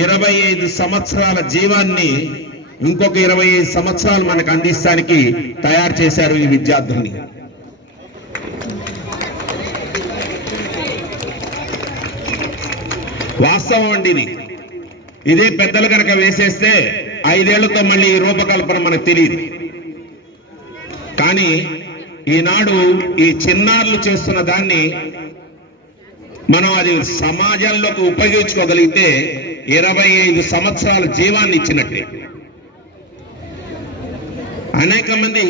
25 సంవత్సరాల జీవాన్ని ఇంకొక 25 సంవత్సరాలు మనకు అందిస్తానికి తయారు చేశారు ఈ విద్యార్థుల్ని. వాస్తవం అండి ఇదే పెద్దలు కనుక వేసేస్తే 5 ఏళ్లతో మళ్ళీ ఈ రూపకల్పన మనకు తెలియదు. కానీ ఈనాడు ఈ చిన్నారులు చేస్తున్న దాన్ని మనం అది సమాజంలోకి ఉపయోగించుకోగలిగితే 25 సంవత్సరాల జీవాన్ని ఇచ్చినట్టే. అనేక మంది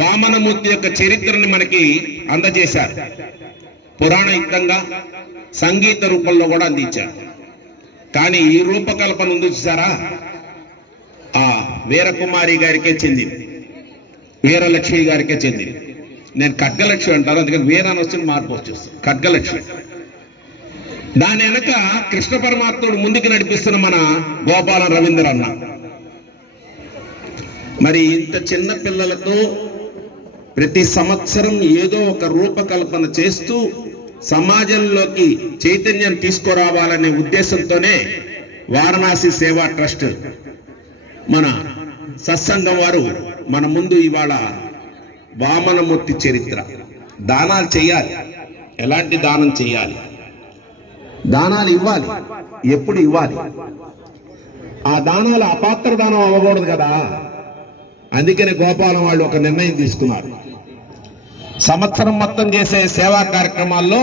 వామనమూర్తి యొక్క చరిత్రని మనకి అందజేశారు. పురాణయుక్తంగా సంగీత రూపంలో కూడా అందించారు. కానీ ఈ రూపకల్పన ఉంది చూసారా, ఆ వీరకుమారి గారికే చెందింది, వీరలక్ష్మి గారికే చెందింది. నేను ఖడ్గలక్ష్మి అంటాను, అందుకని వీరాన్ని వస్తుంది మార్పు వచ్చేస్తుంది ఖడ్గలక్ష్మి. దాని వెనక కృష్ణ పరమాత్ముడు ముందుకు నడిపిస్తున్న మన గోపాల రవీంద్ర అన్న. మరి ఇంత చిన్న పిల్లలతో ప్రతి సంవత్సరం ఏదో ఒక రూపకల్పన చేస్తూ సమాజంలోకి చైతన్యం తీసుకురావాలనే ఉద్దేశంతోనే వారణాసి సేవా ట్రస్ట్ మన సత్సంగం వారు మన ముందు ఇవాళ వామనమూర్తి చరిత్ర, దానాలు చేయాలి, ఎలాంటి దానం చేయాలి, దానాలు ఇవ్వాలి, ఎప్పుడు ఇవ్వాలి, ఆ దానాలు అపాత్ర దానం అవ్వకూడదు కదా. అందుకని గోపాలం వాళ్ళు ఒక నిర్ణయం తీసుకున్నారు. సంవత్సరం మొత్తం చేసే సేవా కార్యక్రమాల్లో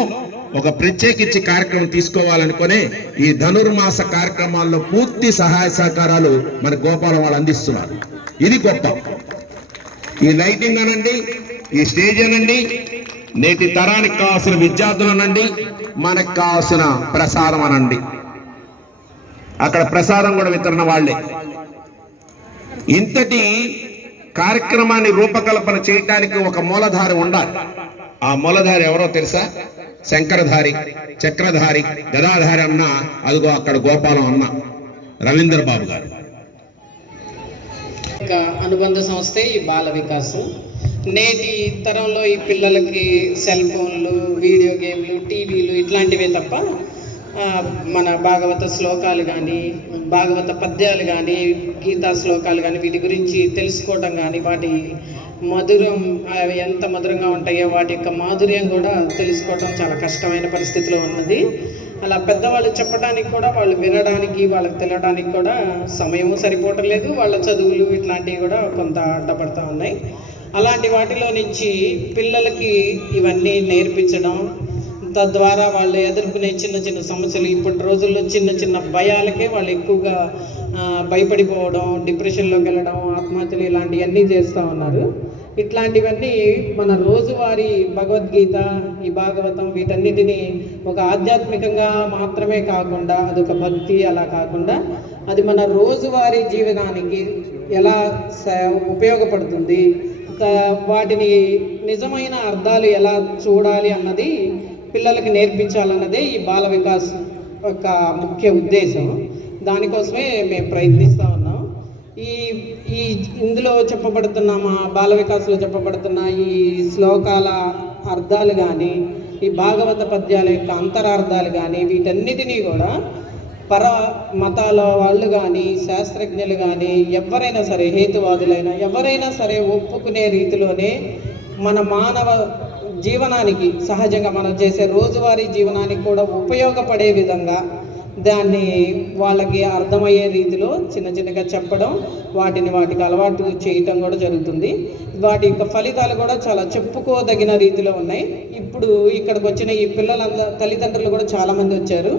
ఒక ప్రత్యేకించి కార్యక్రమం తీసుకోవాలనుకుని ఈ ధనుర్మాస కార్యక్రమాల్లో పూర్తి సహాయ సహకారాలు మన గోపాలం వాళ్ళు అందిస్తున్నారు. ఇది గొప్ప. ఈ లైటింగ్ అనండి, ఈ స్టేజ్ అనండి, నేటి తరానికి కావాల్సిన విద్యార్థులు అనండి, మనకు కావాల్సిన ప్రసారం అనండి. అక్కడ ప్రసారం కూడా వితరణ వాళ్ళే. ఇంతటి కార్యక్రమాన్ని రూపకల్పన చేయటానికి ఒక మూలధారి ఉండాలి. ఆ మూలధారి ఎవరో తెలుసా? శంకరధారి, చక్రధారి, గదాధారి అన్న, అదిగో అక్కడ గోపాలం అన్న రవీంద్ర బాబు గారు. అనుబంధ సంస్థే ఈ బాల వికాసం. నేటి తరంలో ఈ పిల్లలకి సెల్ ఫోన్లు, వీడియో గేమ్లు, టీవీలు ఇట్లాంటివే తప్ప మన భాగవత శ్లోకాలు కానీ, భాగవత పద్యాలు కానీ, గీతా శ్లోకాలు కానీ వీటి గురించి తెలుసుకోవటం కానీ, వాటి మధురం అవి ఎంత మధురంగా ఉంటాయో వాటి యొక్క మాధుర్యం కూడా తెలుసుకోవటం చాలా కష్టమైన పరిస్థితిలో ఉన్నది. అలా పెద్దవాళ్ళు చెప్పడానికి కూడా, వాళ్ళు వినడానికి, వాళ్ళకి తెలియడానికి కూడా సమయము సరిపోవటం లేదు. వాళ్ళ చదువులు ఇట్లాంటివి కూడా కొంత అడ్డపడతా ఉన్నాయి. అలాంటి వాటిలో నుంచి పిల్లలకి ఇవన్నీ నేర్పించడం, తద్వారా వాళ్ళు ఎదుర్కొనే చిన్న చిన్న సమస్యలు, ఇప్పటి రోజుల్లో చిన్న చిన్న భయాలకే వాళ్ళు ఎక్కువగా భయపడిపోవడం, డిప్రెషన్లోకి వెళ్ళడం, ఆత్మహత్యలు ఇలాంటివన్నీ చేస్తూ ఉన్నారు. ఇట్లాంటివన్నీ మన రోజువారీ భగవద్గీత, ఈ భాగవతం వీటన్నిటినీ ఒక ఆధ్యాత్మికంగా మాత్రమే కాకుండా, అదొక భక్తి అలా కాకుండా అది మన రోజువారీ జీవనానికి ఎలా ఉపయోగపడుతుంది, వాటిని నిజమైన అర్థాలు ఎలా చూడాలి అన్నది పిల్లలకి నేర్పించాలన్నదే ఈ బాల వికాస్ యొక్క ముఖ్య ఉద్దేశం. దానికోసమే మేము ప్రయత్నిస్తూ ఉన్నాం. ఈ ఇందులో చెప్పబడుతున్న, మా బాల వికాస్లో చెప్పబడుతున్న ఈ శ్లోకాల అర్థాలు కానీ, ఈ భాగవత పద్యాల యొక్క అంతరార్థాలు కానీ, వీటన్నిటినీ కూడా పర మతాల వాళ్ళు కానీ, శాస్త్రజ్ఞులు కానీ, ఎవరైనా సరే, హేతువాదులైనా ఎవరైనా సరే ఒప్పుకునే రీతిలోనే మన మానవ జీవనానికి, సహజంగా మనం చేసే రోజువారీ జీవనానికి కూడా ఉపయోగపడే విధంగా దాన్ని వాళ్ళకి అర్థమయ్యే రీతిలో చిన్న చిన్నగా చెప్పడం, వాటికి అలవాటు చేయటం కూడా జరుగుతుంది. వాటి యొక్క ఫలితాలు కూడా చాలా చెప్పుకోదగిన రీతిలో ఉన్నాయి. ఇప్పుడు ఇక్కడికి వచ్చిన ఈ తల్లిదండ్రులు కూడా చాలామంది వచ్చారు.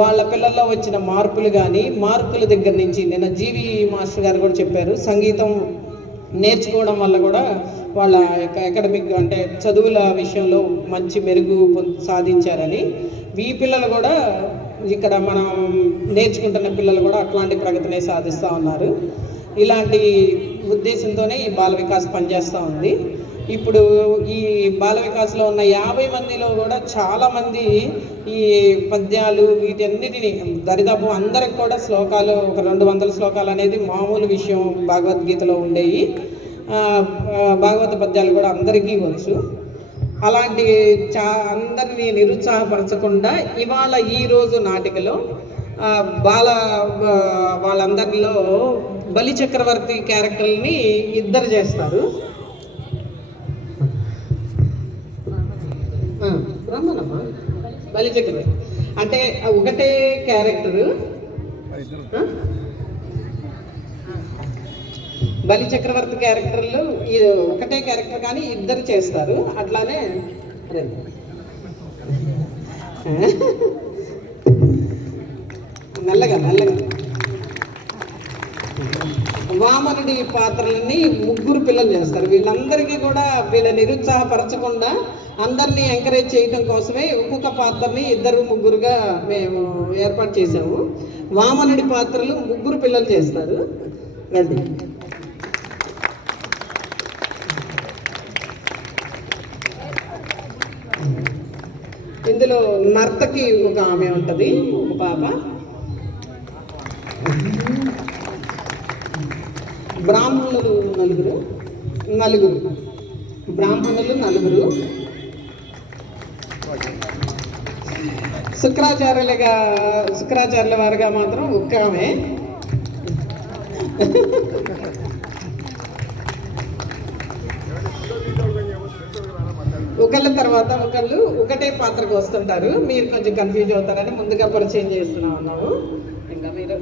వాళ్ళ పిల్లల్లో వచ్చిన మార్పులు కానీ, మార్కుల దగ్గర నుంచి నిన్న జీవి మాస్టర్ గారు కూడా చెప్పారు, సంగీతం నేర్చుకోవడం వల్ల కూడా వాళ్ళ యొక్క అకాడమిక్ అంటే చదువుల విషయంలో మంచి మెరుగు సాధించారని. ఈ పిల్లలు కూడా ఇక్కడ మనం నేర్చుకుంటున్న పిల్లలు కూడా అట్లాంటి ప్రగతిని సాధిస్తూ ఉన్నారు. ఇలాంటి ఉద్దేశంతోనే ఈ బాల వికాస్ పనిచేస్తూ ఉంది. ఇప్పుడు ఈ బాల వికాస్లో ఉన్న 50 మందిలో కూడా చాలామంది ఈ పద్యాలు వీటన్నిటిని దరిదాపు అందరికి కూడా శ్లోకాలు, ఒక 200 శ్లోకాలు అనేది మామూలు విషయం భగవద్గీతలో ఉండేవి. భాగవత పద్యాలు కూడా అందరికీ వచ్చు. అలాంటి అందరినీ నిరుత్సాహపరచకుండా ఇవాళ ఈరోజు నాటికలో బాల వాళ్ళందరిలో బలి చక్రవర్తి క్యారెక్టర్ని ఇద్దరు చేస్తారు. రమ్మనమ్మా. బలి చక్రవర్తి అంటే ఒకటే క్యారెక్టరు, బలి చక్రవర్తి క్యారెక్టర్లు ఒకటే క్యారెక్టర్ కానీ ఇద్దరు చేస్తారు. అట్లానే మెల్లగా మెల్లగా వామనుడి పాత్రలని ముగ్గురు పిల్లలు చేస్తారు. వీళ్ళందరికీ కూడా వీళ్ళని నిరుత్సాహపరచకుండా అందరినీ ఎంకరేజ్ చేయడం కోసమే ఒక్కొక్క పాత్రని ఇద్దరు ముగ్గురుగా మేము ఏర్పాటు చేసాము. వామనుడి పాత్రలు ముగ్గురు పిల్లలు చేస్తారు. రండి. ఇందులో నర్తకి ఒక ఆమె ఉంటుంది, ఒక పాప. బ్రాహ్మణులు నలుగురు బ్రాహ్మణులు నలుగురు, శుక్రాచార్యుల వారిగా మాత్రం ఒక్క ఆమె. ఒకళ్ళ తర్వాత ఒకళ్ళు ఒకటే పాత్రకు వస్తుంటారు. మీరు కొంచెం కన్ఫ్యూజ్ అవుతారని ముందుగా పరిచయం చేస్తున్నాం అన్నాము. ఇంకా మీరు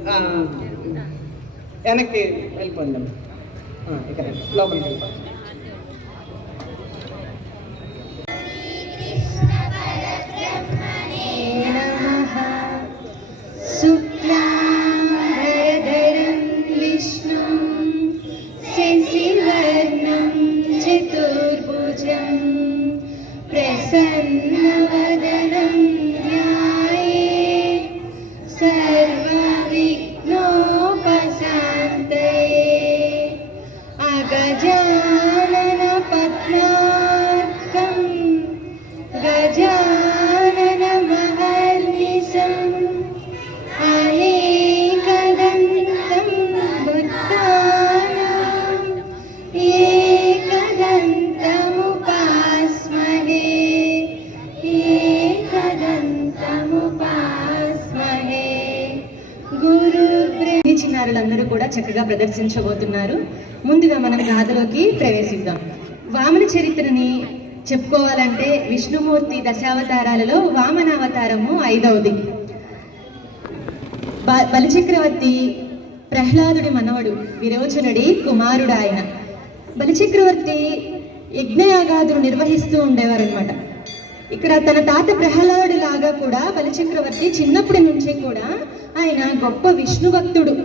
వెనక్కి వెళ్ళిపోండి, ఇక్కడ లోపలికి వెళ్ళిపోండి. శుక్లాంబరధరం విష్ణుం శశివర్ణం చతుర్భుజం ప్రసన్నవదనం ధ్యాయేత్ సర్వవిఘ్నోపశాంతయే అగజానన పద్మార్కం గజానన మహర్నిశం అనేకదంతం బుద్ధానాం ఏకదంతముపాస్మహే ఏకదంతముపాస్మహే. గురుబ్రహ్మ. చిన్నారులందరూ కూడా చక్కగా ప్రదర్శించబోతున్నారు. ముందుగా మనం గాథలోకి ప్రవేశిద్దాం. వామన చరిత్రని చెప్పుకోవాలంటే విష్ణుమూర్తి దశావతారాలలో వామనావతారము 5వది. బలిచక్రవర్తి ప్రహ్లాదుడి మనవడు, విరోచనుడి కుమారుడు ఆయన. బలిచక్రవర్తి యజ్ఞయాగాదులు నిర్వహిస్తూ ఉండేవారనమాట. ఇక్కడ తన తాత ప్రహ్లాదుడి లాగా కూడా బలిచక్రవర్తి చిన్నప్పటి నుంచి కూడా ఆయన గొప్ప విష్ణు భక్తుడు.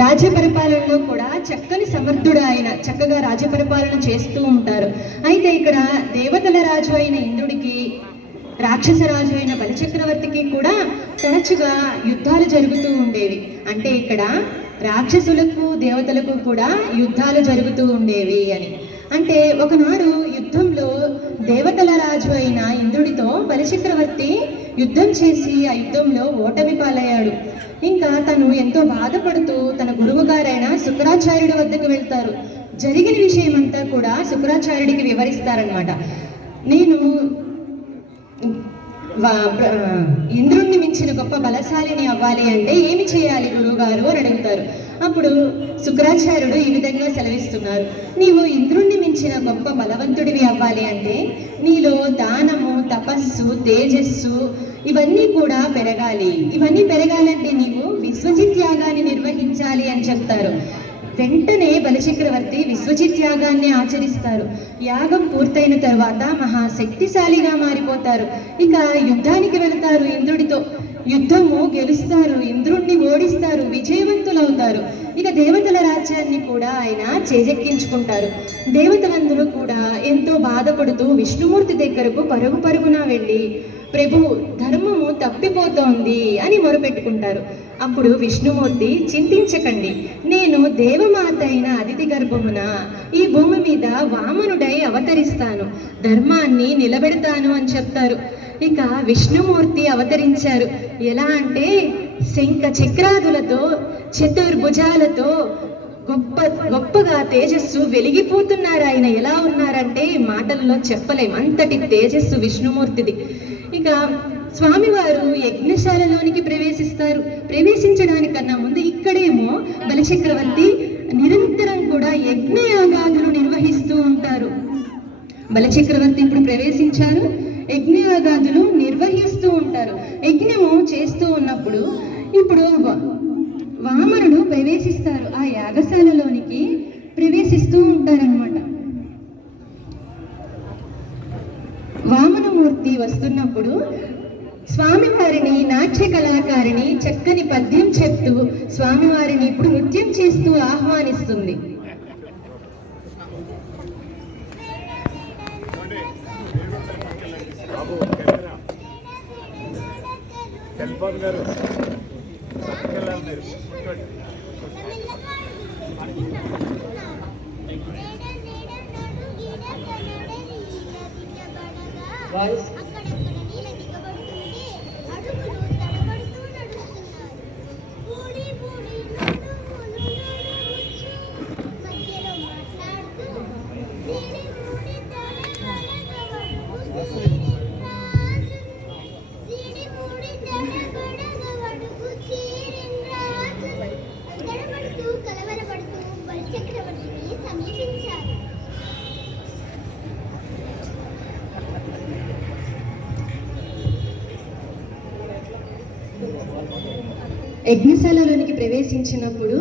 రాజ్య పరిపాలనలో కూడా చక్కని సమర్థుడు ఆయన, చక్కగా రాజ్య పరిపాలన చేస్తూ ఉంటారు. అయితే ఇక్కడ దేవతల రాజు అయిన ఇంద్రుడికి, రాక్షస రాజు అయిన బలిచక్రవర్తికి కూడా తరచుగా యుద్ధాలు జరుగుతూ ఉండేవి. అంటే ఇక్కడ రాక్షసులకు దేవతలకు కూడా యుద్ధాలు జరుగుతూ ఉండేవి అని. అంటే ఒకనాడు యుద్ధంలో దేవతల రాజు అయిన ఇంద్రుడితో బలిచక్రవర్తి యుద్ధం చేసి ఆ యుద్ధంలో ఓటమి పాలయ్యాడు. ఇంకా తను ఎంతో బాధపడుతూ తన గురువు గారైన శుక్రాచార్యుడి వద్దకు వెళ్తారు. జరిగిన విషయం అంతా కూడా శుక్రాచార్యుడికి వివరిస్తారనమాట. నేను ఇంద్రుణ్ణి మించిన గొప్ప బలశాలిని అవ్వాలి అంటే ఏమి చేయాలి గురువుగారు అని అడుగుతారు. అప్పుడు శుక్రాచార్యుడు ఈ విధంగా సెలవిస్తున్నారు. నీవు ఇంద్రుణ్ణి మించిన గొప్ప బలవంతుడివి అవ్వాలి అంటే నీలో దానము, తపస్సు, తేజస్సు ఇవన్నీ కూడా పెరగాలి. ఇవన్నీ పెరగాలంటే నీవు విశ్వజిత్ యాగాన్ని నిర్వహించాలి అని చెప్తారు. వెంటనే బలిచక్రవర్తి విశ్వజిత్ యాగాన్ని ఆచరిస్తారు. యాగం పూర్తయిన తర్వాత మహాశక్తిశాలిగా మారిపోతారు. ఇక యుద్ధానికి వెళతారు ఇంద్రుడితో. యుద్ధము గెలుస్తారు, ఇంద్రుణ్ణి ఓడిస్తారు, విజయవంతులవుతారు. ఇక దేవతల రాజ్యాన్ని కూడా ఆయన చేజెక్కించుకుంటారు. దేవతలందరూ కూడా ఎంతో బాధపడుతూ విష్ణుమూర్తి దగ్గరకు పరుగు పరుగున వెళ్ళి, ప్రభు ధర్మము తప్పిపోతోంది అని మొరపెట్టుకుంటారు. అప్పుడు విష్ణుమూర్తి, చింతించకండి, నేను దేవమాత అయిన అదితి గర్భమున ఈ భూమి మీద వామనుడై అవతరిస్తాను, ధర్మాన్ని నిలబెడతాను అని చెప్తారు. ఇక విష్ణుమూర్తి అవతరించారు. ఎలా అంటే శంఖ చక్రాదులతో, చతుర్భుజాలతో గొప్పగా తేజస్సు వెలిగిపోతున్నారు. ఆయన ఎలా ఉన్నారంటే మాటల్లో చెప్పలేం, అంతటి తేజస్సు విష్ణుమూర్తిది. ఇక స్వామివారు యజ్ఞశాలలోనికి ప్రవేశించడానికన్నా ముందు ఇక్కడేమో బలిచక్రవర్తి నిరంతరం కూడా యజ్ఞయాగాదులు నిర్వహిస్తూ ఉంటారు. బలిచక్రవర్తి ఇప్పుడు ప్రవేశించారు, యజ్ఞయాగాదులు నిర్వహిస్తూ ఉంటారు. యజ్ఞము చేస్తూ ఉన్నప్పుడు ఇప్పుడు వామనుడు ప్రవేశిస్తారు, ఆ యాగశాలలోనికి ప్రవేశిస్తూ ఉంటారన్నమాట. వామనమూర్తి వస్తున్నప్పుడు స్వామివారిని నాట్య కళాకారిణి చక్కని పద్యం చెప్తూ స్వామివారిని ఇప్పుడు నృత్యం చేస్తూ ఆహ్వానిస్తుంది. చక్రవర్తిని సమీపించారు. యజ్ఞశాలలోనికి ప్రవేశించినప్పుడు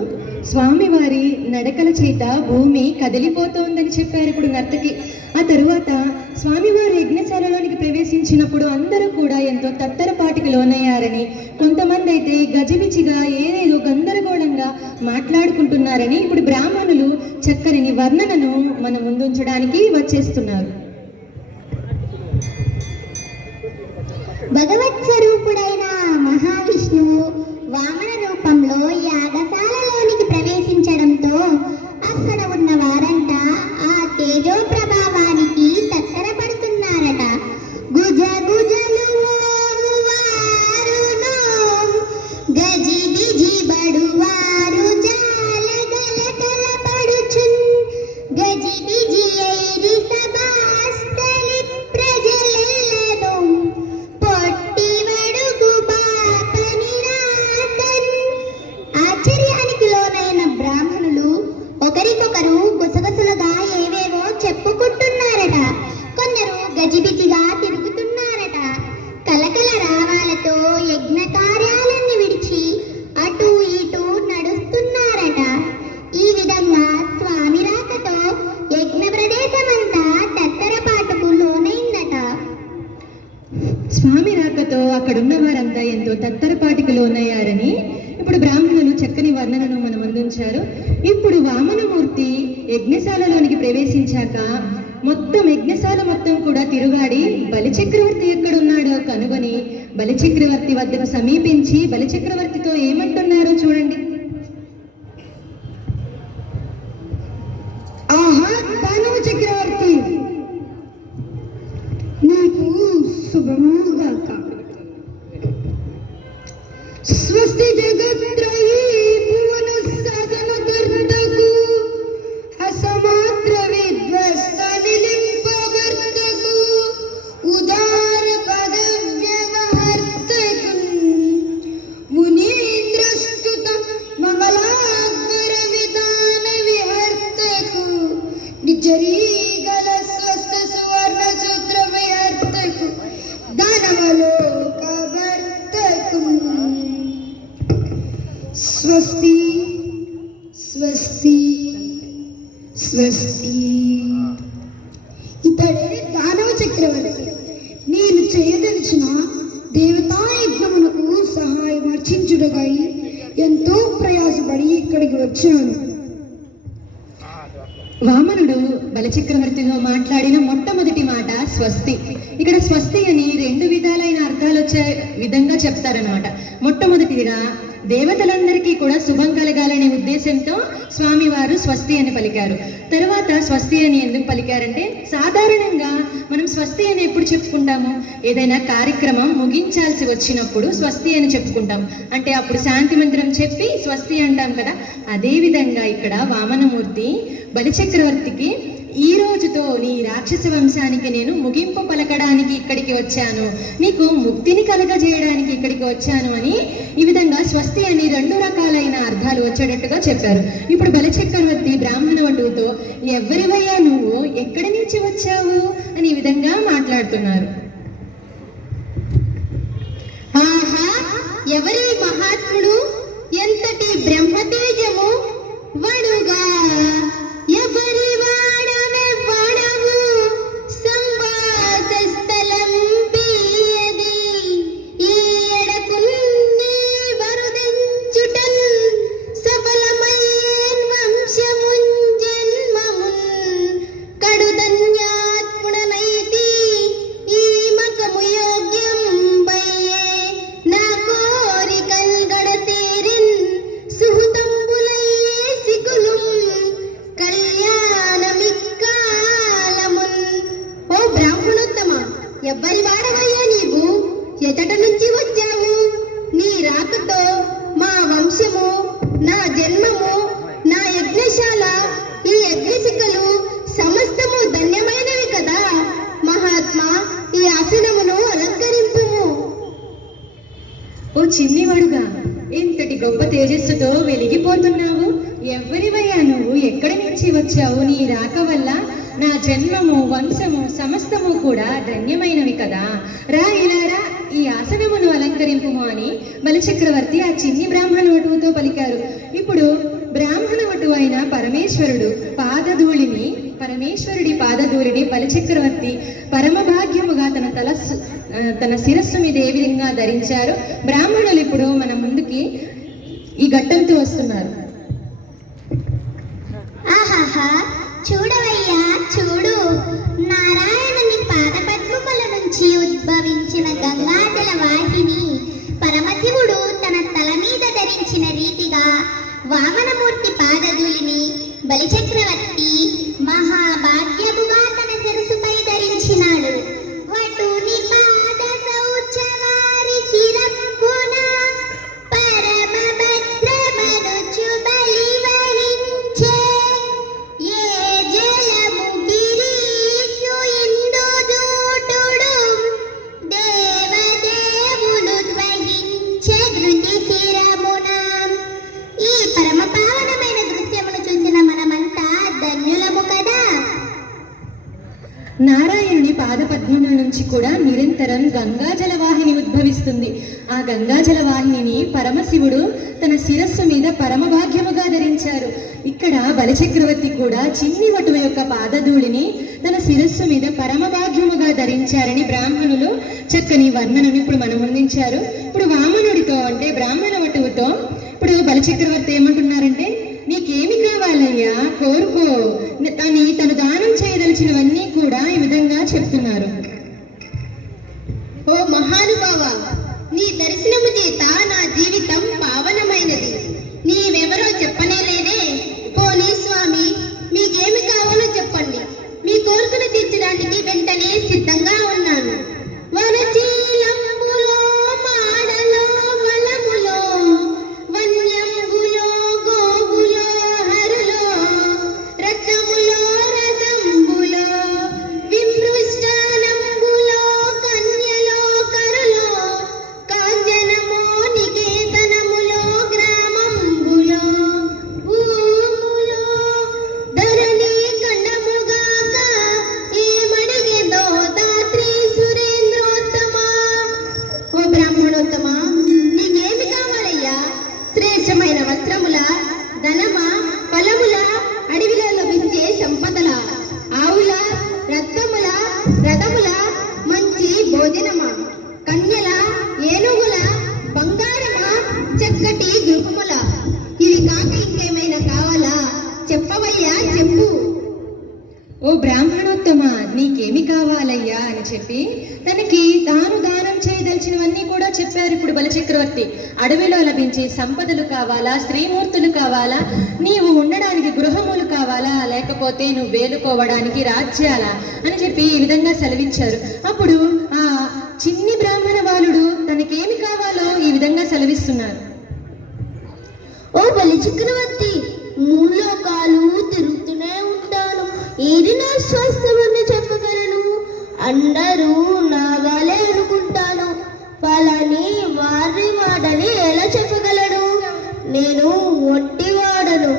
స్వామివారి నడకల చేత భూమి కదిలిపోతోందని చెప్పారు ఇప్పుడు నర్తకి. ఆ తరువాత స్వామివారి యజ్ఞశాలలోనికి ప్రవేశించినప్పుడు అందరూ కూడా ఎంతో తత్తరపాటికి లోనయ్యారని, కొంతమంది అయితే గజిబిజిగా ఏదేదో గందరగోళంగా మాట్లాడుకుంటున్నారని ఇప్పుడు బ్రాహ్మణులు చక్కని వర్ణనను మన ముందుంచడానికి వచ్చేస్తున్నారు. భగవత్ స్వరూపుడైన మహావిష్ణువు వామన రూపంలో యాగశాలలోనికి ప్రవేశించడంతో అక్కడ ఉన్న వారంతా ఆ తేజో ప్రభావానికి తత్తరపడుతున్నారట. గుజ గుజలు వారును గజి బిజి బడువారు జాల గలగల పడుచున్ గజి బిజి ఐరి సభాస్థలి ప్రజలెల్లను ఆశ్చర్యానికి లోనైన బ్రాహ్మణులు ఒకరికొకరు గుసగుసలుగా ఏవేవో చెప్పుకుంటున్నారట. కొందరు గజిబిజిగా తిరుగుతున్నారట. కలకల రావాలతో యజ్ఞ కార్యాలన్నీ విడిచి అటు ఇటు నడుస్తున్నారట. ఈ విధంగా స్వామి రాకతో యజ్ఞ ప్రదేశమంతా తత్తరపాటుకు లోనైందట. స్వామి రాకతో అక్కడున్న వారంతా ఎంతో తత్తరపాటికి లోనయ్యారని ఇప్పుడు బ్రాహ్మణులు చక్కని వర్ణనను మనం అందించారు. ఇప్పుడు వామనమూర్తి యజ్ఞశాలలోనికి ప్రవేశించాక యజ్ఞశాల మొత్తం కూడా తిరుగాడి బలిచక్రవర్తి ఎక్కడున్నాడో కనుగొని బలిచక్రవర్తి వద్దకు సమీపించి బలిచక్రవర్తితో ఏమంటున్నారో చూడండి. ఆహా దానవ చక్రవర్తి, నీకు శుభముగాక. స్వస్తి జగత్రయీ భువన శాసనకర్తకు అసమాత్ర విధ్వస్త నిలింపవర్తకు ఉదార పదవ్యవహర్తకు మునీంద్రస్తుత మంగళాద్వర విధాన విహర్తకు నిజరీగల స్వస్థ సువర్ణ సూత్ర విహర్తకు దానవలోక భర్తకు స్వస్తి స్వస్తి స్వస్తి. ఇతడే దానవ చక్రవర్తి. నేను చేయదలిచిన దేవతా యజ్ఞమునకు సహాయం అర్చించుటకై ఎంతో ప్రయాసపడి ఇక్కడికి వచ్చాను. వామనుడు బలిచక్రవర్తితో మాట్లాడిన మొట్టమొదటి మాట స్వస్తి. ఇక్కడ స్వస్తి అని రెండు విధాలైన అర్థాలు వచ్చే విధంగా చెప్తారనమాట. మొట్టమొదటిగా దేవతలందరికీ కూడా శుభం కలగాలనే ఉద్దేశంతో స్వామివారు స్వస్తి అని పలికారు. తర్వాత స్వస్తి అని ఎందుకు పలికారంటే, సాధారణంగా మనం స్వస్తి అని ఎప్పుడు చెప్పుకుంటాము? ఏదైనా కార్యక్రమం ముగించాల్సి వచ్చినప్పుడు స్వస్తి అని చెప్పుకుంటాం. అంటే అప్పుడు శాంతి మంత్రం చెప్పి స్వస్తి అంటాం కదా. అదేవిధంగా ఇక్కడ వామనమూర్తి బలిచక్రవర్తికి ఈ రోజుతో నీ రాక్షస వంశానికి నేను ముగింపు పలకడానికి ఇక్కడికి వచ్చాను, నీకు ముక్తిని కలగజేయడానికి ఇక్కడికి వచ్చాను అని ఈ విధంగా స్వస్తి అని 2 రకాలైన అర్థాలు వచ్చేటట్టుగా చెప్పారు. ఇప్పుడు బలిచక్రవర్తి బ్రాహ్మణ వటువుతో ఎవరివయ్యా నువ్వు, ఎక్కడి నుంచి వచ్చావు అని ఈ విధంగా మాట్లాడుతున్నారు. ఆహా, ఎవరి మహాత్ముడు, ఎంతటి బ్రహ్మతేజము, వడుగా ఎవరి వాడమెవ్వడవు, సంవాసస్థలం పీయది, ఈ ఎడకున్ని వరుదించుటన్, సఫలమయ్యేన్ వంశమున్ జన్మమున్, కడుధన్యాత్ముడనైతి, ఈ మకము యోగ్యం బయ్యే, నా కోరికల్ గడతీరిన్, సుహృతంబులయ్యే సిగులుం, కళ్యాణమిక్కాలమున్. ఓ బ్రాహ్మణోత్తమ, ఎవ్వరి వాడవయ్యా నీవు, ఎచట నుంచి వచ్చావు? నీ రాకతో మా వంశము, నా జన్మము, నా యజ్ఞశాల, ఈ యజ్ఞశిఖలు సమస్తము ధన్యమైనవి కదా. మహాత్మా, ఈ ఆసనమును అలంకరింపుము. ఓ చిన్నివాడుగా, ఇంతటి గొప్ప తేజస్సుతో వెలిగిపోతున్నావు, ఎవరివయ్యా నువ్వు, ఎక్కడి నుంచి వచ్చావు? నీ రాక వల్ల నా జన్మము, వంశము సమస్తము కూడా ధన్యమైనవి కదా. రా, ఇలా రా, ఈ ఆసనమును అలంకరింపుము అని బలిచక్రవర్తి ఆ చిన్ని బ్రాహ్మణ వటువుతో పలికారు. ఇప్పుడు బ్రాహ్మణ వటువు అయిన పరమేశ్వరుడి పాదధూళిని బలిచక్రవర్తి పరమభాగ్యముగా తన శిరస్సు మీద ఏ విధంగా ధరించారు. బ్రాహ్మణులు ఇప్పుడు మన ముందుకి ఈ ఘట్టంతో వస్తున్నారు. ఆహాహా, చూడవయ్యా చూడు, నారాయణుని పాదపద్మముల నుంచి ఉద్భవించిన గంగాజల వాహిని పరమశివుడు తన తల మీద ధరించిన రీతిగా వామనమూర్తి పాదధూళిని బలిచక్రవర్తి మహాభాగ్యముగా తన శిరసుపై ధరించినాడు. వటుని పాద సౌచవారి శిరపున పరమ భద్రమనుచు బలి వహించే, ఏ జయము గిరీషు ఇందు జూటుడు, దేవదేవులు ధ్వహించే ధృతి శిరమున. ఈ పరమ పావనమైన దృశ్యమును చూసిన మనమంతా ధన్యులము కదా. నారాయణుని పాదపద్మముల నుంచి కూడా నిరంతరం గంగాజల వాహిని ఉద్భవిస్తుంది. ఆ గంగాజల వాహినిని పరమశివుడు తన శిరస్సు మీద పరమభాగ్యముగా ధరించారు. ఇక్కడ బలిచక్రవర్తి కూడా చిన్ని వటువు యొక్క పాదధూళిని తన శిరస్సు మీద పరమభాగ్యముగా ధరించారని బ్రాహ్మణులు చక్కని వర్ణనను ఇప్పుడు మనం అందించారు. ఇప్పుడు వామనుడితో అంటే బ్రాహ్మణ వటువుతో ఇప్పుడు బలిచక్రవర్తి ఏమంటున్నారంటే, నీకేమి కావాలయ్యా, కోరుకో అని తను దానం చేయదలిచినవన్నీ కూడా ఈ విధంగా చెప్తున్నారు. ఓ మహానుభావ, నీ దర్శనము చేత నా జీవితం పావనమైనది. నీవెవరో చెప్పనేలేదే. పోనీ స్వామి, మీకేమి కావాలో చెప్పండి, మీ కోరికను తీర్చడానికి వెంటనే సిద్ధంగా ఉన్నాను. వనచీలంబులో మాడలో వలములో వన్యంబులో గోవులో హరులో రథములో రథంబులో విమృష్టానంబులో కన్యలో కరులో కాంజనమో నికేతనములో గ్రామంబులో భూములో ధరణి ఖండముగాక ఏమడిగేదో దాత్రి సురేంద్రోత్తమ. ఓ బ్రాహ్మణోత్తమ, నీకేమి కావాలయ్యా? శ్రేష్టమైన వస్త్రముల, ధనమా, ఫలముల, అడవిలో లభించే సంపదల, ఆవుల, రక్తముల, రథముల, మంచి భోజనమా, కన్యల, ఏనుగుల, బంగారమా, చక్కటి గృహముల, ఇవి కాక ఇంకేమైనా కావాలా? చెప్పవయ్యా, చెప్పు. ఓ బ్రాహ్మణోత్తమ, నీకేమి కావాలయ్యా అని చెప్పి తనకి తాను దానం చేయదలిచినవన్నీ కూడా చెప్పారు. ఇప్పుడు బలిచక్రవర్తి అడవిలో లభించే సంపదలు కావాలా, స్త్రీమూర్తులు కావాలా, నీవు ఉండడానికి గృహములు కావాలా, లేకపోతే నువ్వు వేలుకోవడానికి రాజ్యాలా అని చెప్పి ఈ విధంగా సెలవిచ్చారు. అప్పుడు ఆ చిన్ని బ్రాహ్మణ బాలుడు తనకేమి కావాలో ఈ విధంగా సెలవిస్తున్నారు. ఓ బలిచక్రవర్తి, 3 లోకాలు తిరుగుతూనే ఉంటాను, ఇది నా స్వస్థమని చెప్పగలను. అందరూ నాగాలే అనుకుంటాను. పలాని వారి వాడని ఎలా చెప్పగలను? నేను ఒంటివాడను.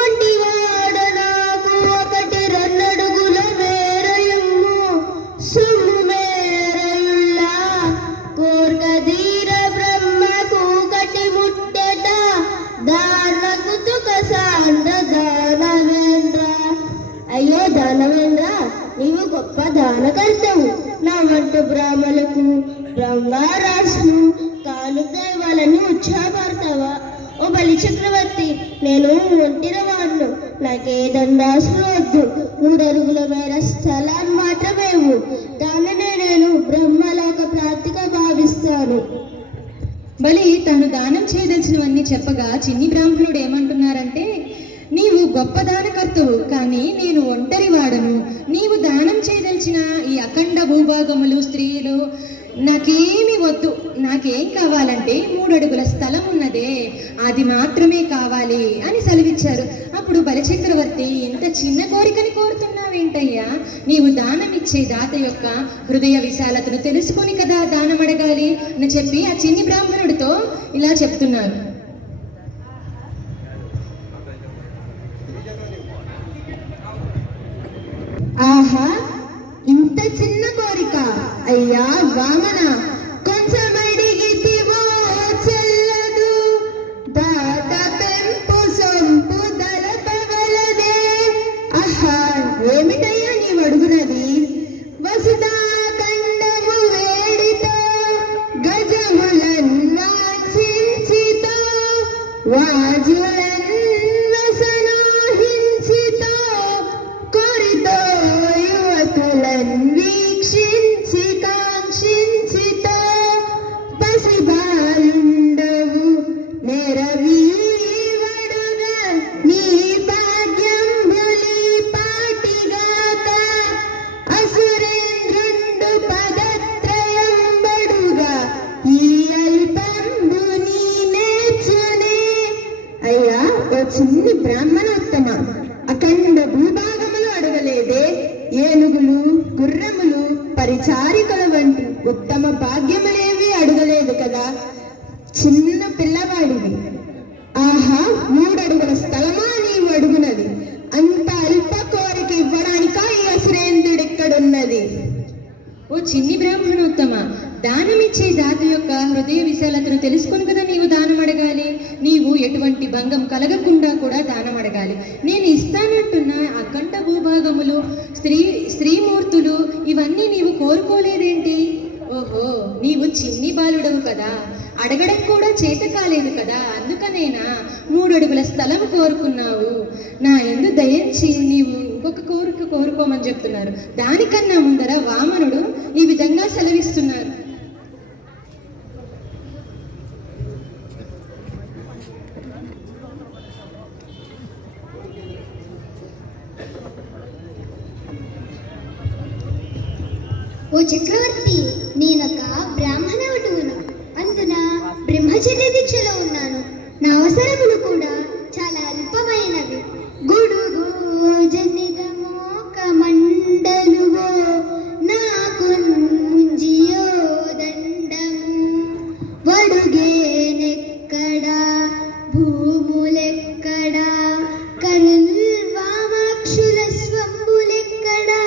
ఒంటివాడ నాకు ఒకటి రన్నడుగుల మేరయమ్ము సొమ్ము మేరయుల్లా కోర్కదీర బ్రహ్మకు కటి ముట్టెట దానకు తుక సాంద్ర దానవేంద్ర. అయ్యో దానవేంద్ర, నీవు గొప్ప దానకర్తవు. నా వంటి బ్రాహ్మణులకు బ్రహ్మరాశులు కానుదేవాలని ఉత్సాహపడతావా? ఓ బలి చక్రవర్తి, నేను ఒంటిరవాడును. నాకే దండాసులు వద్దు. 3 అడుగుల మేర స్థలాన్ని మాత్రమే ఇవ్వు. దానినే నేను బ్రహ్మలోక ప్రాప్తిగా భావిస్తాను. బలి తాను దానం చేయదలిచినవన్నీ చెప్పగా చిన్ని బ్రాహ్మణుడు ఏమంటున్నారంటే, నీవు గొప్ప దానకర్తవు, కానీ నేను ఒంటరి వాడను. నీవు దానం చేయదలిచిన ఈ అఖండ భూభాగములు, స్త్రీలు నాకేమి వద్దు. నాకేం కావాలంటే 3 అడుగుల స్థలం ఉన్నదే, అది మాత్రమే కావాలి అని సెలవిచ్చారు. అప్పుడు బలిచక్రవర్తి, ఇంత చిన్న కోరికని కోరుతున్నావేంటయ్యా? నీవు దానం ఇచ్చే దాత యొక్క హృదయ విశాలతను తెలుసుకొని కదా దానం అడగాలి అని చెప్పి ఆ చిన్ని బ్రాహ్మణుడితో ఇలా చెప్తున్నారు. ఆహా, ఇంత చిన్న కోరిక! అయ్యా వామన, కొంచెం అడిగితివో చెల్లదు. దాత పెంపు సొంపు దళపగలదే. ఆహా, ఏమిటయ్యా నీవు అడుగునది? వసుదా ఖండము వేడితో గజములన్నా చించితో వాజులన్న సనాహించితో కోరితో యువతులన్ వీక్షించి కాంక్షించితో పసిబాలుండవు నెరవీవడుగా నీ భాగ్యం బలి పాటిగాక అసురేంద్రుండు పదత్రయంబడుగా ఈ అల్పంబు నీ నేర్చునే. అయ్యా ఓ చిన్ని బ్రాహ్మణోత్తమ, అఖండ భూభాగములు అడగలేదే. ఏనుగులు, గుర్రములు, పరిచారికల వంటి ఉత్తమ భాగ్యములేవి అడగలేదు కదా. చిన్న పిల్లవాడివి. ఆహా, 3 అడుగుల స్థలమా నీవు అడుగునది? అంత అల్ప కోరిక ఇవ్వడానికా ఈ అసురేంద్రుడు ఇక్కడున్నది? ఓ చిన్ని బ్రాహ్మణోత్తమ, దానమిచ్చే దాత యొక్క హృదయ విశాలతను తెలుసుకొని కదా నీవు దానం అడగాలి. నీవు ఎటువంటి భంగం కలగకుండా కూడా దానం అడగాలి. నేను ఇస్తానంటున్న అఖండ భూభాగములు, స్త్రీమూర్తులు ఇవన్నీ నీవు కోరుకోలేదేంటి? ఓహో, నీవు చిన్ని బాలుడవు కదా, అడగడం కూడా చేత కాలేదు కదా, అందుకనేనా 3 అడుగుల స్థలం కోరుకున్నావు? నా యందు దయించి నీవు ఇంకొక కోరిక కోరుకోమని చెప్తున్నారు. దానికన్నా ముందర వామనుడు ఈ విధంగా సెలవిస్తున్నారు. ఓ చక్రవర్తి, నేనొక బ్రాహ్మణ వటువును. అందున బ్రహ్మచర్య దీక్షలో ఉన్నాను. నా అవసరములు కూడా చాలా అల్పమైనవి. గుడుగు జనిగమో కమండలువో నాకు ముంజియో దండము వడుగేనెక్కడా భూములెక్కడా కరుల్వామాక్షుల స్వంబులెక్కడా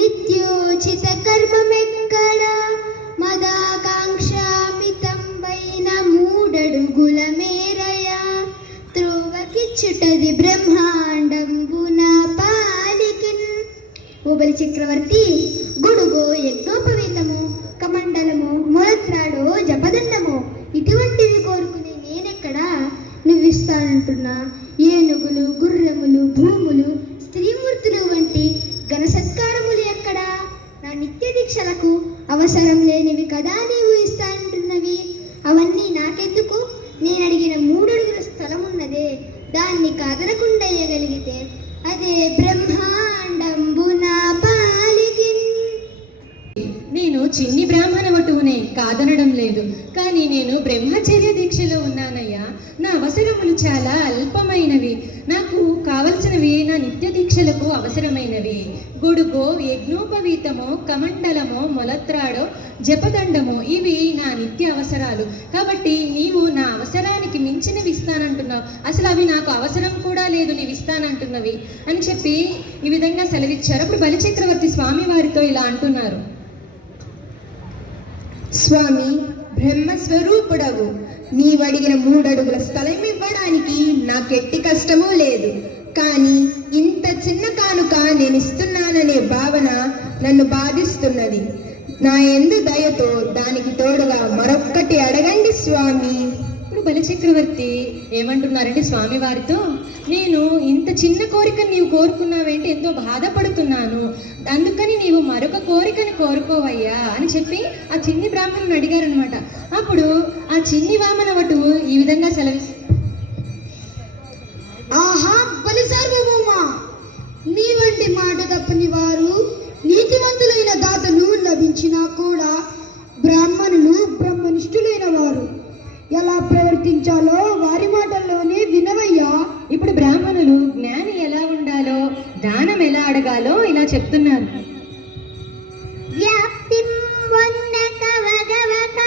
నిత్యోచిత కర్మమెక్కడా మదాకాంక్షామితంబైన 3 అడుగుల మేరయా త్రోవకిచ్చుటది బ్రహ్మాండంబున పాలికిన్. ఓ బలి చక్రవర్తి, గొడుగో యజ్ఞోపవీతము, కమండలము, మొలత్రాడో జపదండము ఇటువంటివి కోరుకునే నేనెక్కడా? నువ్విస్తానంటున్నా ఏనుగులు, గుర్రములు, భూములు, స్త్రీమూర్తులు వంటి ఘన సత్కారములు ఎక్కడా? నా నిత్య దీక్షలకు అవసరం లేనివి కదా నీవు ఇస్తానంటున్నవి. అవన్నీ నాకెందుకు? నేను అడిగిన 3 అడుగుల స్థలం ఉన్నదే, దాన్ని కాదనకుండా ఇయ్యగలిగితే అదే బ్రహ్మాండంబున పాలికిన్. నేను చిన్ని బ్రాహ్మణ వటువునే, కాదనడం లేదు. కానీ నేను బ్రహ్మచర్య దీక్షలో ఉన్నానయ్యా. నా అవసరములు చాలా అల్పమైనవి. నాకు కావలసినవి నా నిత్య దీక్షలకు అవసరమైనవి. గొడుగో, యజ్ఞోపవీతమో, కమండలమో, మొలత్రాడో, జపదండమో ఇవి నా నిత్య అవసరాలు. కాబట్టి నీవు నా అవసరానికి మించినవి ఇస్తానంటున్నావు. అసలు అవి నాకు అవసరం కూడా లేదు, నీవు ఇస్తానంటున్నవి అని చెప్పి ఈ విధంగా సెలవిచ్చారు. అప్పుడు బలిచక్రవర్తి స్వామి వారితో ఇలా అంటున్నారు. స్వామి, బ్రహ్మస్వరూపుడవు, నీవడిగిన 3 అడుగుల స్థలం ఇవ్వడానికి నాకెట్టి కష్టమూ లేదు. కానీ ఇంత చిన్న కానుక నేను ఇస్తున్నాననే భావన నన్ను బాధిస్తున్నది. నా యందు దయతో దానికి తోడుగా మరొక్కటి అడగండి స్వామి. ఇప్పుడు బలిచక్రవర్తి ఏమంటున్నారంటే స్వామి వారితో, నేను ఇంత చిన్న కోరిక నీవు కోరుకున్నావేంటి, ఎంతో బాధపడుతున్నాను, అందుకని నీవు మరొక కోరికను కోరుకోవయ్యా అని చెప్పి ఆ చిన్ని బ్రాహ్మణుని అడిగారనమాట. అప్పుడు ఆ చిన్ని వామన వటువు ఈ విధంగా ఆహా బలి సార్వభౌమ, నీ వంటి మాట తప్పని వారు, నీతిమంతులైన దాతలు లభించినా కూడా బ్రాహ్మణులు బ్రహ్మనిష్ఠులైన వారు ఎలా ప్రవర్తించాలో వారి మాటల్లోనే వినవయ్యా. ఇప్పుడు బ్రాహ్మణులు జ్ఞాని ఎలా ఉండాలో, దానం ఎలా అడగాలో ఇలా చెప్తున్నారు. వ్యాప్తిం వన్నక వగవక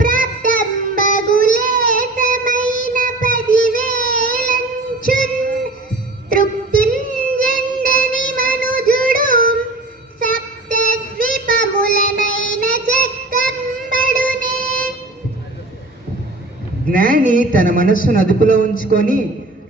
ప్రాప్తం బగులేతమైన 10,000 తృప్తిం జెండని మనుజుడు సప్తద్వీపములనైన చెక్కంబడునే. జ్ఞాని తన మనస్సును అదుపులో ఉంచుకొని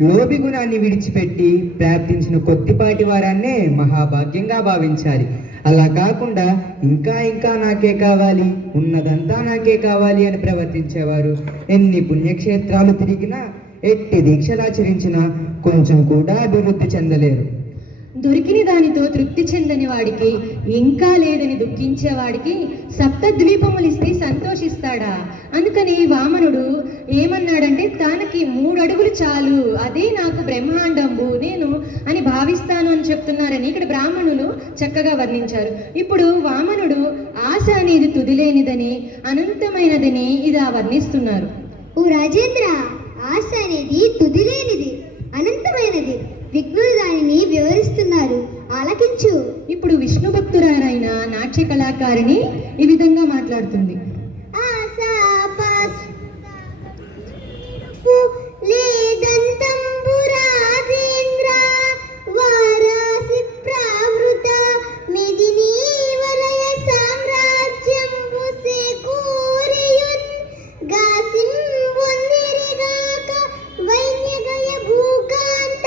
లోభి గుణాన్ని విడిచిపెట్టి ప్రార్థించిన కొద్దిపాటి వారాన్నే మహాభాగ్యంగా భావించాలి. అలా కాకుండా ఇంకా ఇంకా నాకే కావాలి, ఉన్నదంతా నాకే కావాలి అని ప్రవర్తించేవారు ఎన్ని పుణ్యక్షేత్రాలు తిరిగినా, ఎట్టి దీక్షలాచరించినా కొంచెం కూడా అభివృద్ధి చెందలేరు. దొరికిన దానితో తృప్తి చెందని వాడికి, ఇంకా లేదని దుఃఖించేవాడికి సప్తద్వీపములిస్తే సంతోషిస్తాడా? అందుకని వామనుడు ఏమన్నాడంటే, తనకి 3 అడుగులు చాలు, అదే నాకు బ్రహ్మాండంబు నేను అని భావిస్తాను అని చెప్తున్నారని ఇక్కడ బ్రాహ్మణులు చక్కగా వర్ణించారు. ఇప్పుడు వామనుడు ఆశ అనేది తుదిలేనిదని, అనంతమైనదని ఇలా వర్ణిస్తున్నారు. ఓ రాజేంద్ర, ఆశ అనేది తుదిలేనిది, అనంతమైనది. విఘ్నులు దానిని వివరిస్తున్నారు, ఆలకించు. ఇప్పుడు విష్ణు భక్తురారైన నాట్య కళాకారిణి ఈ విధంగా మాట్లాడుతుంది. లేదంతంబు రాజేంద్ర వారాసి ప్రావృత మిదినీ వలయ సామ్రాజ్యంబు సేకూరియున్ గాసిం బొందిరిగాక వైన్యగయ భూకాంత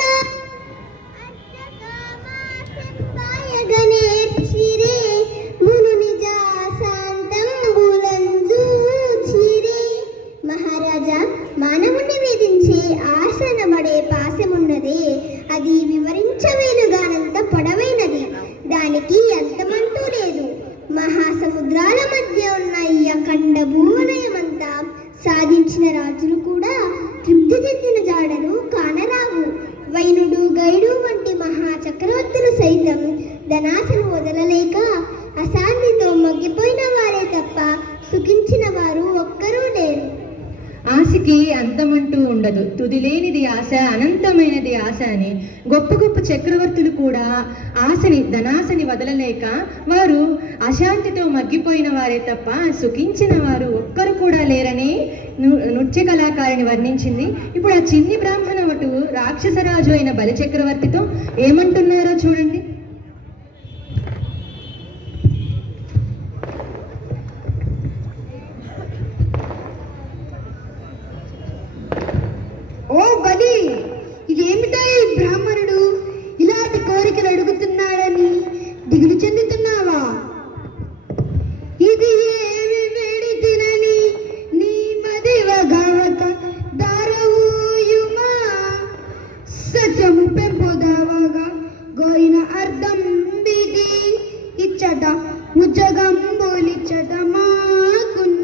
అట్టకామాసెంపాయగనేర్చిరే మును నిజాశాంతంబులంజూచిరే. మహారాజా, మానవుని వేధించే ఆసనబడే పాశమున్నదే, అది వివరించవేలుగానంత పొడవైనది, దానికి అంతమంటూ లేదు. మహాసముద్రాల మధ్య ఉన్న ఈ అఖండ భూవలయమంతా సాధించిన రాజులు కూడా తృప్తి చెందిన జాడలు కానరావు. వైనుడు, గైడు వంటి మహా చక్రవర్తులు సైతం ధనాశను వదలలేక అశాంతితో మగ్గిపోయిన వారే తప్ప సుఖించిన వారు ఒక్కరూ లేరు. ఆశకి అంతమంటూ ఉండదు, తుదిలేనిది ఆశ, అనంతమైనది ఆశ అని గొప్ప గొప్ప చక్రవర్తులు కూడా ఆశని, ధనాశని వదలలేక వారు అశాంతితో మగ్గిపోయిన వారే తప్ప సుఖించిన వారు ఒక్కరు కూడా లేరని నృత్య కళాకారిని వర్ణించింది. ఇప్పుడు ఆ చిన్ని బ్రాహ్మణ వటు రాక్షసరాజు అయిన బలిచక్రవర్తితో ఏమంటున్నారో చూడండి. ఓ బలి, ఇదేమిటా ఈ బ్రాహ్మణుడు ఇలాంటి కోరికలు అడుగుతున్నాడని దిగులు చెందుతున్నావా? ఇది ఏమి వేడి తినని నీ మదివగవక దారవూయుమా, సత్యము పెంపుదావగా గోరిన అర్థం బిది ఇచ్చట ముజ్జగంబోలిచ్చట మాకున్.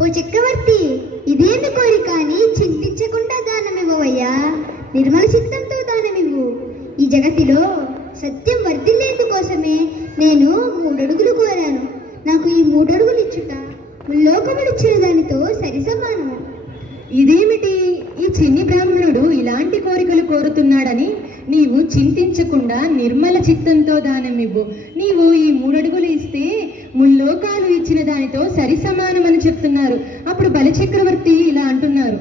ఓ చక్రవర్తి, ఇదేందు కోరిక అని చింతించకుండా దానమివ్వవయ్యా. నిర్మల చిత్తంతో దానమివ్వు. ఈ జగతిలో సత్యం వర్ధిల్లేందుకోసమే నేను 3 అడుగులు కోరాను. నాకు ఈ 3 అడుగులు ఇచ్చుట లోకముడిచ్చిన దానితో సరి సమానము. ఇదేమిటి, ఈ చిన్ని బ్రాహ్మణుడు ఎలాంటి కోరికలు కోరుతున్నాడని నీవు చింతించకుండా నిర్మల చిత్తంతో దానం ఇవ్వు. నీవు ఈ 3 అడుగులు ఇస్తే ముల్లోకాలు ఇచ్చిన దానితో సరి సమానమని చెప్తున్నారు. అప్పుడు బలిచక్రవర్తి ఇలా అంటున్నారు,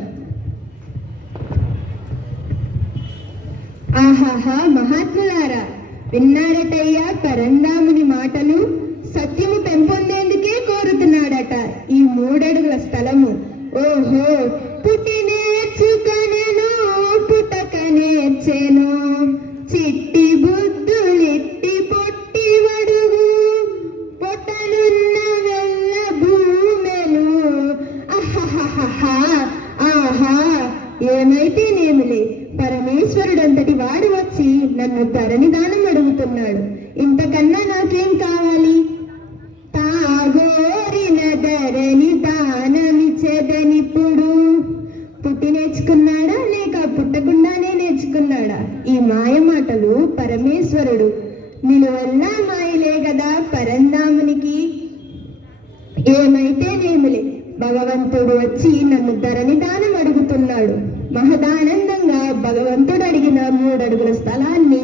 ఆహాహా మహాత్ములారా, విన్నారటయ్యా పరంధాముని మాటలు. సత్యము పెంపొందేందుకే కోరుతున్నాడట ఈ 3 అడుగుల స్థలము. ఓహో, పుట్టి నేర్చుకనేను పుట్టక నేర్చెను, చిట్టి బుద్ధులిట్టి పొట్టి వడుగు, పొట్టలున్న వెళ్ళ భూమెలు. ఆహా, ఆహా, ఏమైతేనేమిలే, పరమేశ్వరుడంతటి వాడు వచ్చి నన్ను ధరణి దానం అడుగుతున్నాడు. ఇంతకన్నా నాకేం కావాలి? తాగోరిన ధరణి దానమిచ్చేదనిప్పుడు. పుట్టి నేర్చుకున్నాడా లేక పుట్టకుండానే నేర్చుకున్నాడా? ఈ మాయ మాటలు పరమేశ్వరుడు నిలువెల్లా మాయలే కదా పరంధామునికి. ఏమైతేనేమిలే, భగవంతుడు వచ్చి నన్ను ధరణి దానం అడుగుతున్నాడు. మహదానందంగా భగవంతుడు అడిగిన 3 అడుగుల స్థలాన్ని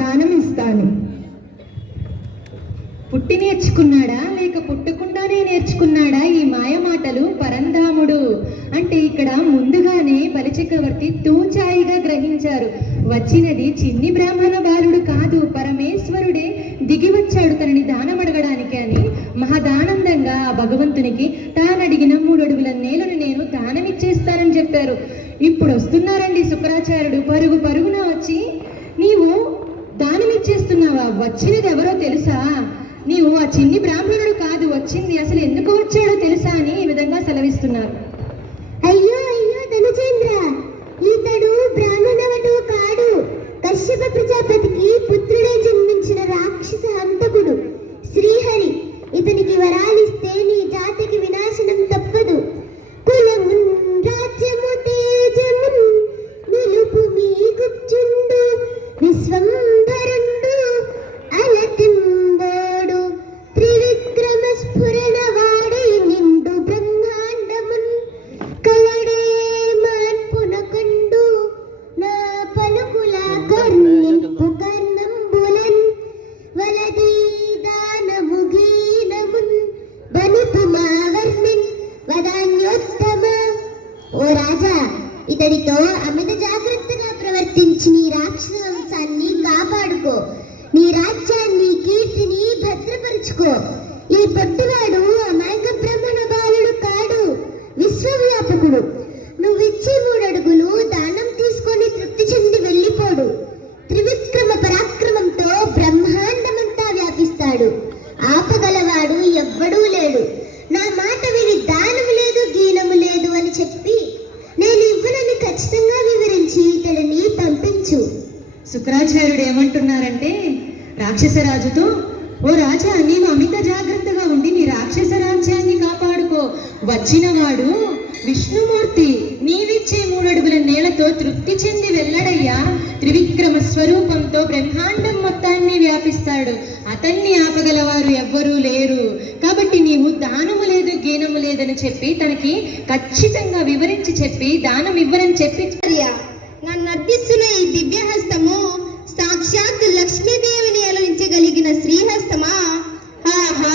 దానం ఇస్తాను. పుట్టి నేర్చుకున్నాడా లేక పుట్టకుండానే నేర్చుకున్నాడా? ఈ మాయ మాటలు పరంధాముడు అంటే ఇక్కడ ముందుగానే బలిచక్రవర్తి తూచాయిగా గ్రహించారు. వచ్చినది చిన్ని బ్రాహ్మణ బాలుడు కాదు, పరమేశ్వరుడే దిగి వచ్చాడు తనని దానం అడగడానికి అని మహదానందంగా ఆ భగవంతునికి తానడిగిన 3 అడుగుల నేలను నేను దానం ఇచ్చేస్తానని చెప్పారు. ఇప్పుడు వస్తున్నారండి శుక్రాచార్యుడు పరుగు పరుగున వచ్చి, నీవు దానం ఇచ్చేస్తున్నావా? వచ్చినది ఎవరో తెలుసా? నీవు ఆ చిన్ని బ్రాహ్మణుడు కాదు, వచ్చింది అసలు ఎందుకు వచ్చాడో తెలుసా అని ఈ విధంగా సెలవిస్తున్నారు. అయ్యో అయ్యో ధనుజేంద్ర, ఇతడు బ్రాహ్మణవటువు కాడు, కశ్యప ప్రజాపతికి పుత్రుడే జన్మించిన రాక్షస హంతకుడు శ్రీహరి. ఇతనికి వరాలిస్తే నీ జాతికి వినాశనం తప్పదు. కులమున్ రాజ్యము తేజమున్ నిలుపు మీ గుప్చుండు, విశ్వంభరుండు అలతింబోడు, త్రివిక్రమ స్ఫురణ వాడి నిండు బ్రహ్మాండమున్ కలడే మార్పునకండు, నా పలుకుల కర్ణింపు కర్ణంబులన్ వలదీ దానము గీనమున్ బనుపు మావర్ణిన్ వదాన్యోత్తమ. ఓ రాజా, ఇతడితో అమిత జాగ్రత్తగా ప్రవర్తించి నీ రాక్షస వంశాన్ని కాపాడుకో, నీ రాజ్యాన్ని కీర్తిని భద్రపరుచుకో. ఈ పొట్టివాడు అమాయక బ్రాహ్మణ బాలుడు కాడు, విశ్వవ్యాపకుడు. నువ్విచ్చే 3 అడుగులు దానం తీసుకొని తృప్తి చెంది వెళ్ళిపోడు. త్రివిక్రమ పరాక్రమంతో బ్రహ్మాండమంతా వ్యాపిస్తాడు. ఆపగలవాడు ఎవ్వడూ లేడు. నా మాట విని దానము లేదు గీనము లేదు అని చెప్పి నేను ఇవ్వనని ఖచ్చితంగా వివరించి ఇతడిని పంపించు. శుక్రాచార్యుడు ఏమంటున్నారంటే రాక్షసరాజుతో, ఓ రాజా, నీవు అమిత జాగ్రత్తగా ఉండి నీ రాక్షస రాజ్యాన్ని కాపాడుకో. వచ్చినవాడు విష్ణుమూర్తి, నీవిచ్చే 3 అడుగుల నేలతో తృప్తి చెంది వెళ్ళడయ్యా. త్రివిక్రమ స్వరూపంతో బ్రహ్మాండం మొత్తాన్ని వ్యాపిస్తాడు. అతన్ని ఆపగలవారు ఎవ్వరూ లేరు. కాబట్టి నీవు దానము లేదు గీనము లేదని చెప్పి తనకి ఖచ్చితంగా వివరించి చెప్పి దానం ఇవ్వరని చెప్పి, నన్ను అర్థిస్తున్న ఈ దివ్యహస్తము సాక్షాత్ లక్ష్మీదేవిని అలరించగలిగిన శ్రీహస్తమా? ఆహా,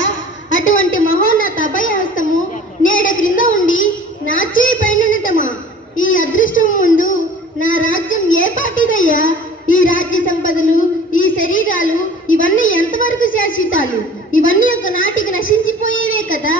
అటువంటి మహోన్నత అభయహస్తము నేడ క్రింద ఉండి నా చేయి పైనటమా? ఈ అదృష్టం ముందు నా రాజ్యం ఏ పాటిదయ్యా? ఈ రాజ్య సంపదలు, ఈ శరీరాలు ఇవన్నీ ఎంతవరకు శాశ్వతాలు? ఇవన్నీ ఒక నాటికి నశించిపోయేవే కదా.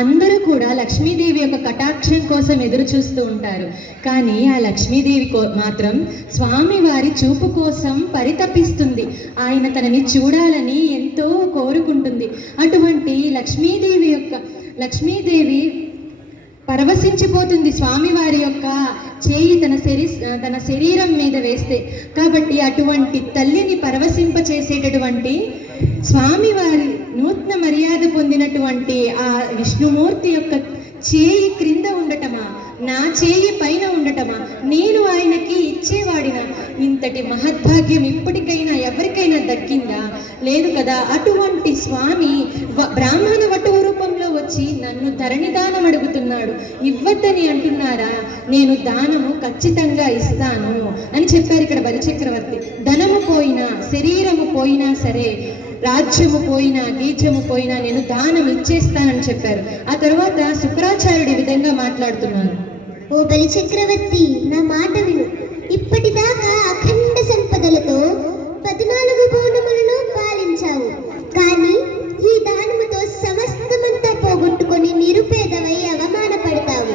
అందరూ కూడా లక్ష్మీదేవి యొక్క కటాక్షం కోసం ఎదురు చూస్తూ ఉంటారు. కానీ ఆ లక్ష్మీదేవి మాత్రం స్వామివారి చూపు కోసం పరితపిస్తుంది. ఆయన తనని చూడాలని ఎంతో కోరుకుంటుంది. అటువంటి లక్ష్మీదేవి పరవశించిపోతుంది స్వామివారి యొక్క చేయి తన శరీరం మీద వేస్తే. కాబట్టి అటువంటి తల్లిని పరవశింపచేసేటటువంటి స్వామివారి నూతన మర్యాద పొందినటువంటి ఆ విష్ణుమూర్తి యొక్క చేయి క్రింద ఉండటమా, నా చేయి పైన ఉండటమా, నేను ఆయనకి ఇచ్చేవాడిన ఇంతటి మహద్భాగ్యం ఇప్పటికైనా ఎవరికైనా దక్కిందా? లేదు కదా. అటువంటి స్వామి బ్రాహ్మణ వటువు రూపంలో వచ్చి నన్ను ధరణి దానం అడుగుతున్నాడు, ఇవ్వద్దని అంటున్నారా? నేను దానము ఖచ్చితంగా ఇస్తాను అని చెప్పారు ఇక్కడ బలిచక్రవర్తి. ధనము పోయినా, శరీరము పోయినా సరే, రాజ్యము పోయినా, గీచము పోయినా నేను దానం ఇచ్చేస్తానని చెప్పారు. ఆ తర్వాత శుక్రాచార్యుడు ఈ విధంగా మాట్లాడుతున్నారు. ఓ బలి చక్రవర్తి, నా మాట విను. ఇప్పటిదాకా అఖండ సంపదలతో 14 భువనములను పాలించావు. కానీ ఈ దానముతో సమస్తమంతా పోగొట్టుకొని నిరుపేదవై అవమానపడతావు.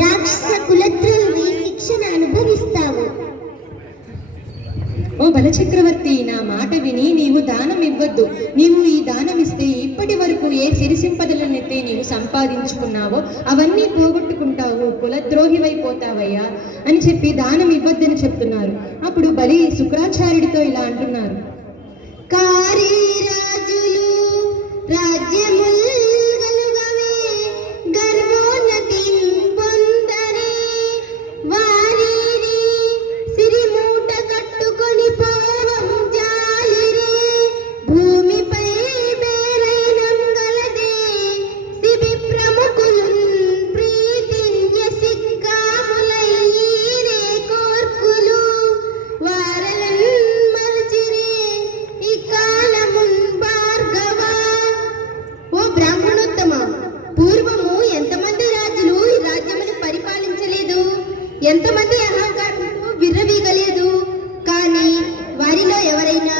రాక్షస కులద్రోహి శిక్షణ అనుభవిస్తావు. ఓ బలచక్రవర్తి, నా మాట విని నీవు దానం ఇవ్వద్దు. నీవు ఈ దానం ఇస్తే ఇప్పటి వరకు ఏ సిరి సంపదలనైతే నీవు సంపాదించుకున్నావో అవన్నీ పోగొట్టుకుంటావు, కులద్రోహివైపోతావయ్యా అని చెప్పి దానం ఇవ్వద్దని చెప్తున్నారు. అప్పుడు బలి శుక్రాచార్యుడితో ఇలా అంటున్నారు. కారీ రాజులు రాజ్యముల్ గలుగవే, గర్వోన్నతిన్ పొందరే, వారిని సిరి మూట కట్టుకొని పోవం జాలిరే, భూమిపై బేరైనం గలదే, సిబి ప్రముఖులున్ ప్రీతిన్య సిక్కాములయ్యీరే కోర్కులు, వారలన్ మరచిరే ఈ కాలమున్ భార్గవ. ఓ బ్రాహ్మణోత్తమ, పూర్వము ఎంతమంది రాజులు ఈ రాజ్యమును పరిపాలించలేదు, ఎంతమంది అహంకారంతో విర్రవీగలేదు. కానీ వారిలో ఎవరైనా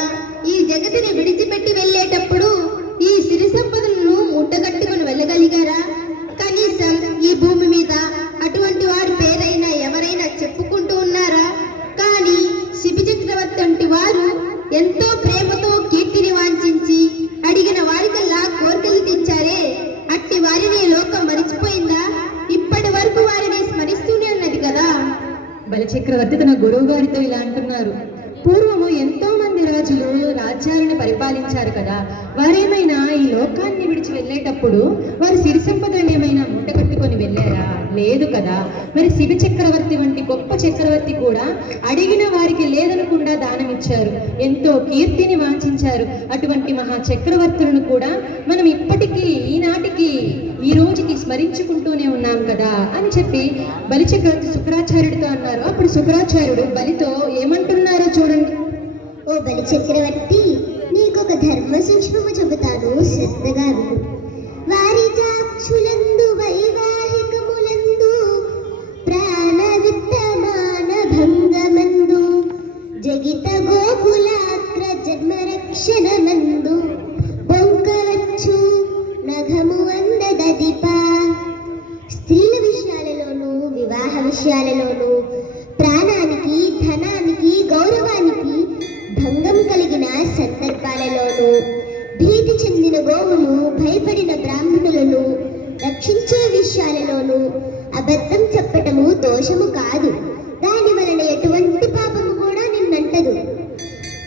ఈ జగతిని విడిచిపెట్టి వెళ్ళేటప్పుడు ఈ సిరి సంపదలను ముట్టగట్టుకుని వెళ్ళగలిగారా? కనీసం ఈ భూమి మీద అటువంటి వారి పేరైనా ఎవరైనా చెప్పుకుంటూ ఉన్నారా? కానీ శిబి చక్రవర్తి వంటి వారు ఎంతో ప్రేమతో కీర్తిని వాంఛించి అడిగిన వారికల్లా కోరికలు తెచ్చారే, అట్టి వారిని లోకం మరిచిపోయిందా? ఇప్పటి వరకు వారిని స్మరిస్తూనే ఉన్నది కదా. బలచక్రవర్తి తన గురువు గారితో ఇలా అంటున్నారు. పూర్వము ఎంతో మంది రాజులు రాజ్యాలను పరిపాలించారు కదా, వారేమైనా ఈ లోకాన్ని విడిచి వెళ్ళేటప్పుడు వారు సిరి సంపదలను ఏమైనా మూటగట్టుకొని వెళ్ళారా? లేదు కదా. మరి శిబి చక్రవర్తి వంటి గొప్ప చక్రవర్తి కూడా అడిగిన వారికి లేదనకుండా దానం ఇచ్చారు, ఎంతో కీర్తిని వాంఛించారు. అటువంటి మహా చక్రవర్తులను కూడా మనం ఇప్పటికీ ఈనాటికి ఈ రోజుకి స్మరించుకుంటూనే ఉన్నాం కదా అని చెప్పి బలిచక్రవర్తి శుక్రాచార్యుడితో అన్నారు. అప్పుడు శుక్రాచార్యుడు బలితో ఏమంటున్నారో చూడండి. ఓ బలి చక్రవర్తి, నీకొక ధర్మ సూక్ష్మము చెబుతాను, శ్రద్ధగా విను. వారి చాక్షులందు వైవాహికములందు ప్రాణ విత్తమాన భంగమందు జగిత గోకులాగ్ర జన్మ రక్షణమందు బొంకవచ్చు నఘము అందదదిప. స్త్రీల విషయాలలోనూ వివాహ విషయాలలోనూ ప్రాణానికి, ధనానికి, గౌరవానికి భంగం కలిగిన సందర్భాలలోనూ భీతి చెందిన గోవులు, భయపడిన బ్రాహ్మణులను రక్షించే విషయాలలోనూ అబద్ధం చెప్పటము దోషము కాదు. దాని వలన ఎటువంటి పాపము కూడా నిన్నంటదు.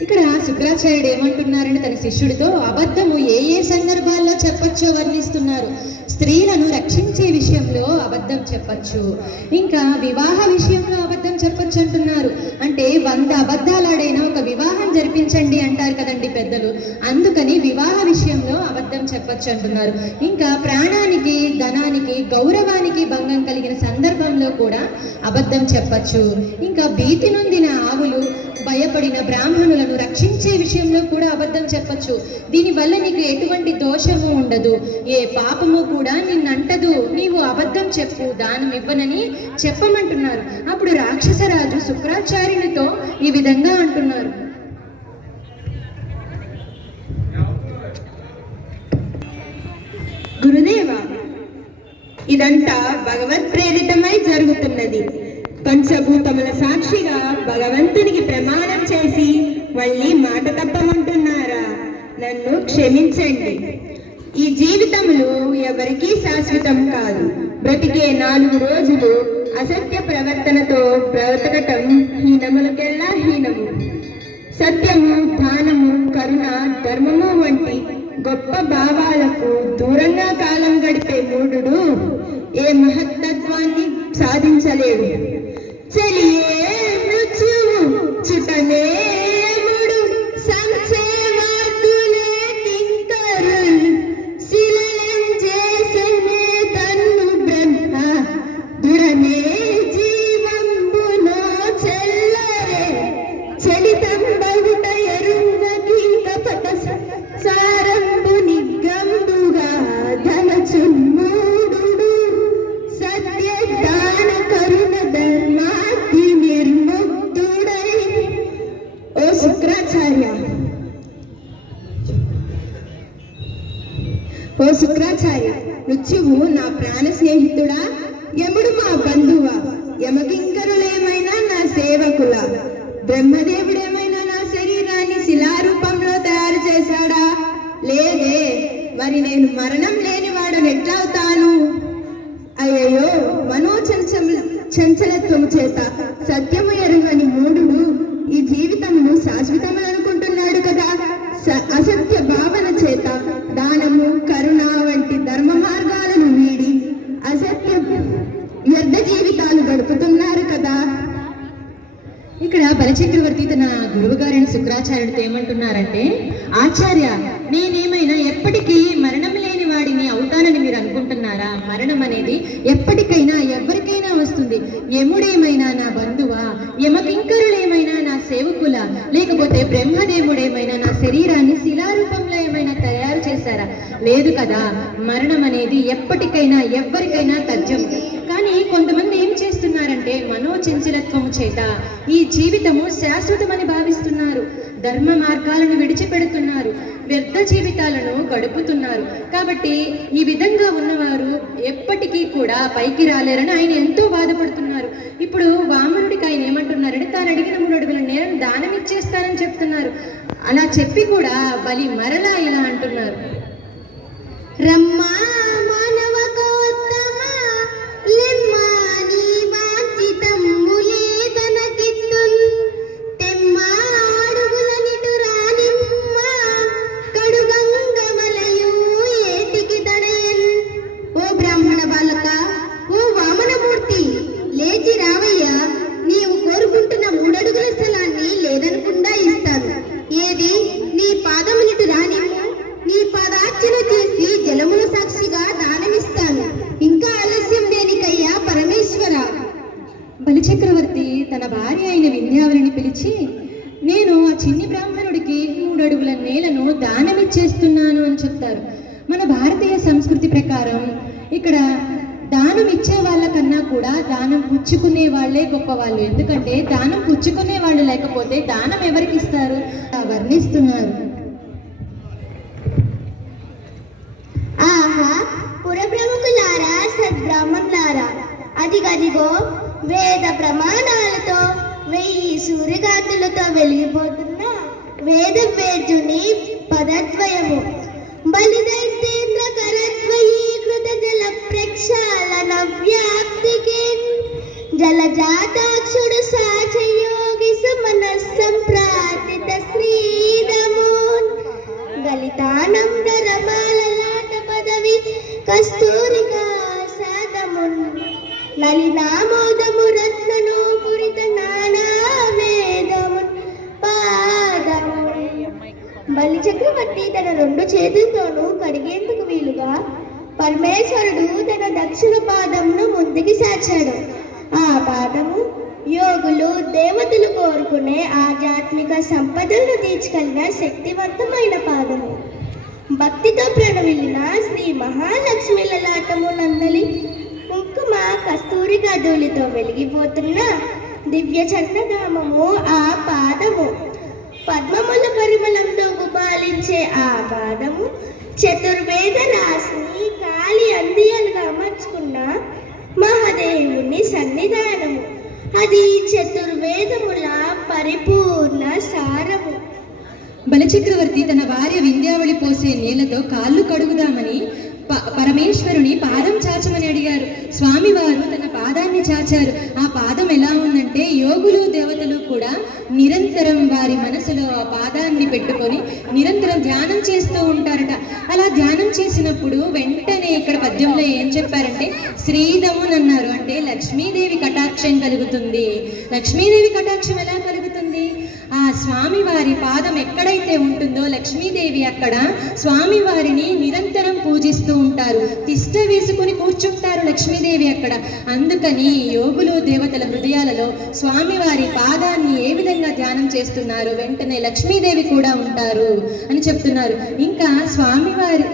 ఇక్కడ శుక్రాచార్యుడు ఏమంటున్నారంటే తన శిష్యుడితో అబద్ధము ఏ ఏ సందర్భాల్లో చెప్పచ్చో వర్ణిస్తున్నారు. స్త్రీలను రక్షించే విషయంలో అబద్ధం చెప్పచ్చు, ఇంకా వివాహ విషయంలో అబద్ధం చెప్పచ్చు అంటున్నారు. అంటే 100 అబద్ధాలాడైనా ఒక వివాహం జరిపించండి అంటారు కదండి పెద్దలు, అందుకని వివాహ విషయంలో అబద్ధం చెప్పచ్చు అంటున్నారు. ఇంకా ప్రాణానికి, ధనానికి, గౌరవానికి భంగం కలిగిన సందర్భంలో కూడా అబద్ధం చెప్పచ్చు. ఇంకా భీతి నొందిన ఆవులు, భయపడిన బ్రాహ్మణులను రక్షించే విషయంలో కూడా అబద్ధం చెప్పచ్చు. దీనివల్ల నీకు ఎటువంటి దోషము ఉండదు, ఏ పాపము కూడా నిన్నంటదు. నీవు అబద్ధం చెప్పు, దానం ఇవ్వనని చెప్పమంటున్నారు. అప్పుడు రాక్షసరాజు శుక్రాచార్యునితో ఈ విధంగా అంటున్నారు. గురుదేవ, ఇదంతా భగవత్ ప్రేరితమై జరుగుతున్నది. పంచభూతముల సాక్షిగా భగవంతునికి ప్రమాణం చేసి మళ్ళీ మాట తప్పమంటున్నారా? నన్ను క్షమించండి. ఈ జీవితంలో ఎవరికీ శాశ్వతం కాదు. బ్రతికే 4 రోజులు అసత్య ప్రవర్తనతో బ్రతకటం హీనములకెల్లా హీనము. సత్యము, దానము, కరుణ, ధర్మము వంటి గొప్ప భావాలకు దూరంగా కాలం గడిపే మూఢుడు ఏ మహత్తత్వాన్ని సాధించలేడు. చెలియే మృత్యువు చుటనే ముడు సంసేవాకులే కింకరుల్ శిలలం చేసెన్ ప్రాణ స్నేహితుడా, యముడు మా బంధువా, యమకింకరులేమైనా నా సేవకుల, బ్రహ్మదేవుడేమైనా నా శరీరాన్ని శిలారూపంలో తయారు చేశాడా? లేదే. మరి నేను మరణం లేనివాడని ఎట్లవుతాను? అయ్యయ్యో, చంచలత్వము చేత సత్యము ఎరుగని మూఢుడు ఈ జీవితమును శాశ్వతమని అనుకుంటున్నాడు కదా. అసత్య భావన చేత దానము, కరుణ వంటి ధర్మ మార్గాలను వీడి అసత్య వ్యర్థ జీవితాలు గడుపుతున్నారు కదా. ఇక్కడ బలచక్రవర్తి తన గురువు గారైన శుక్రాచార్యుడితో ఏమంటున్నారంటే, ఆచార్య, నేనేమైనా ఎప్పటికీ మరణం లేని వాడిని అవుతానని మీరు అనుకుంటున్నారా? మరణం అనేది ఎప్పటికైనా ఎవరికైనా వస్తుంది. యముడేమైనా నా బంధువా, యమకింకరులేమైనా నా సేవకుల, లేకపోతే బ్రహ్మదేవుడేమైనా నా శరీరాన్ని శిలారూపంలో ఏమైనా తయారు చేశారా? లేదు కదా. మరణం అనేది ఎప్పటికైనా ఎవరికైనా తథ్యం. కానీ కొంతమంది ఏం చేస్తున్నారంటే మనోచంచలత్వము చేత ఈ జీవితము శాశ్వతమని భావిస్తున్నారు, ధర్మ మార్గాలను విడిచిపెడుతున్నారు, వ్యర్థ జీవితాలను గడుపుతున్నారు. కాబట్టి ఈ విధంగా ఉన్నవారు ఎప్పటికీ కూడా పైకి రాలేరని ఆయన ఎంతో బాధపడుతున్నారు. ఇప్పుడు వామనుడికి ఆయన ఏమంటున్నారంటే, తాను అడిగిన 3 అడుగుల నేలను దానం ఇచ్చేస్తానని చెప్తున్నారు. అలా చెప్పి కూడా బలి మరలా ఇలా అంటున్నారు, రమ్మా మానవకోత్తమ లెమ్మా నీ వాంఛితమ్ములేదనకిత్తున్ తెమ్మా అడుగుల నిటురానిమ్మ కడుగంగమలయు ఏటికి దడయన్. ఓ బ్రాహ్మణ బాలక, ఓ వామనమూర్తి, లేచి రావయ్యా. నీవు కోరుకుంటున్న 3 అడుగుల స్థలాన్ని లేదనకుండా ఇస్తాను. ఏది, నీ పాదమునిటు రానిమ్ము. నీ పాదార్చన చేసి జలముల సాక్షిగా దానమిస్తాను. ఇంకా ఆలస్యం దేనికయ్యా పరమేశ్వర. బలిచక్రవర్తి తన భార్య అయిన వింధ్యావళిని పిలిచి, నేను ఆ చిన్ని బ్రాహ్మణుడికి 3 అడుగుల నేలను దానమిచ్చేస్తున్నాను అని చెప్తారు. మన భారతీయ సంస్కృతి ప్రకారం ఇక్కడ దానం ఇచ్చే వాళ్ళకన్నా కూడా దానం పుచ్చుకునే వాళ్ళే గొప్పవాళ్ళు. ఎందుకంటే దానం పుచ్చుకునే వాళ్ళు లేకపోతే దానం ఎవరికి ఇస్తారు? వర్ణిస్తున్నారు. ఆహా, పురప్రముఖులారా, సద్బ్రాహ్మణులారా, అదిగదిగో వేద ప్రమాణాలతో 1000 సూర్యకాంతులతో వెలిగిపోతున్న వేదవేద్యుని పదద్వయము, బలిదైతేంద్ర కరద్వయీకృత జల ప్రక్షాళన వ్యాప్తికి జలజాతాక్షుడు సాచయోగి సమన సంప్రార్థిత శ్రీరమోన్ గలితానంద రమాలలాట పదవి కస్తూరికా సాదమున్ లలినామోదము రత్నను పురిత నానా వేదమున్ పాదమున్. బలి చక్రవర్తి తన 2 చేతులతోనూ కడిగేందుకు వీలుగా పరమేశ్వరుడు తన దక్షిణ పాదమును ముందుకి సాచాడు. ఆ పాదము యోగులు, దేవతలు కోరుకునే ఆధ్యాత్మిక సంపదలను తీర్చగలిగిన శక్తివంతమైన పాదము. భక్తితో ప్రణవిల్లిన శ్రీ మహాలక్ష్మి లలాటము నందలి కుంకుమ కస్తూరిగా ధూళితో వెలిగిపోతున్న దివ్య చంద్రధామము ఆ పాదము. పద్మముల పరిమళంతో గుబాలించే ఆ పాదము చతుర్వేద రాశిని కాలి అందియాలుగా అమర్చుకున్న మహాదేవుని సన్నిధానము. అది చతుర్వేదముల పరిపూర్ణ సారము. బలచక్రవర్తి తన భార్య వింధ్యావళి పోసే నీళ్లతో కాళ్ళు కడుగుదామని పరమేశ్వరుని పాదం చాచమని అడిగారు. స్వామివారు తన పాదాన్ని చాచారు. ఆ పాదం ఎలా ఉందంటే యోగులు, దేవతలు కూడా నిరంతరం వారి మనసులో ఆ పాదాన్ని పెట్టుకొని నిరంతరం ధ్యానం చేస్తూ ఉంటారట. అలా ధ్యానం చేసినప్పుడు వెంటనే ఇక్కడ పద్యంలో ఏం చెప్పారంటే శ్రీదమున్ అన్నారు. అంటే లక్ష్మీదేవి కటాక్షం కలుగుతుంది. లక్ష్మీదేవి కటాక్షం ఎలా కలుగుతుంది? ఆ స్వామివారి పాదం ఎక్కడైతే ఉంటుందో లక్ష్మీదేవి అక్కడ స్వామివారిని నిరంతరం పూజిస్తూ ఉంటారు. తిష్ట వేసుకుని కూర్చుంటారు లక్ష్మీదేవి అక్కడ. అందుకని యోగులు, దేవతల హృదయాలలో స్వామివారి పాదాన్ని ఏ విధంగా ధ్యానం చేస్తున్నారు, వెంటనే లక్ష్మీదేవి కూడా ఉంటారు అని చెప్తున్నారు. ఇంకా స్వామివారి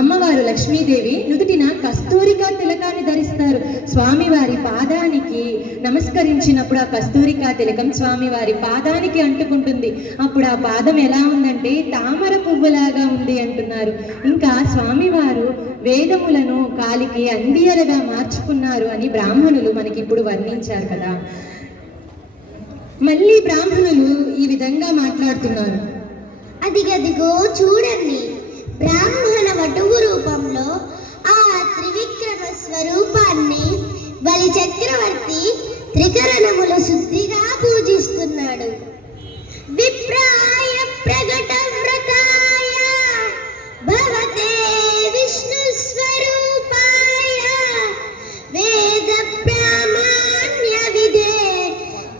అమ్మవారు లక్ష్మీదేవి నుదుటిన కస్తూరికా తిలకాన్ని ధరిస్తారు. స్వామివారి పాదానికి నమస్కరించినప్పుడు ఆ కస్తూరికా తిలకం స్వామివారి పాదానికి అంటుకుంటుంది. అప్పుడు ఆ పాదం ఎలా ఉందంటే తామర పువ్వులాగా ఉంది అంటున్నారు. ఇంకా స్వామివారు వేదములను కాలికి అందియరగా మార్చుకున్నారు అని బ్రాహ్మణులు మనకి ఇప్పుడు వర్ణించారు కదా. మళ్ళీ బ్రాహ్మణులు ఈ విధంగా మాట్లాడుతున్నారు. అదిగదిగో చూడండి, బ్రాహ్మణ వటువు రూపంలో ఆ త్రివిక్రమ స్వరూపాన్ని బలి చక్రవర్తి త్రికరణములు శుద్ధిగా పూజిస్తున్నాడు. విప్రాయ ప్రకట వ్రతాయ భవతే విష్ణు స్వరూపాయ వేద ప్రామాణ్య విదే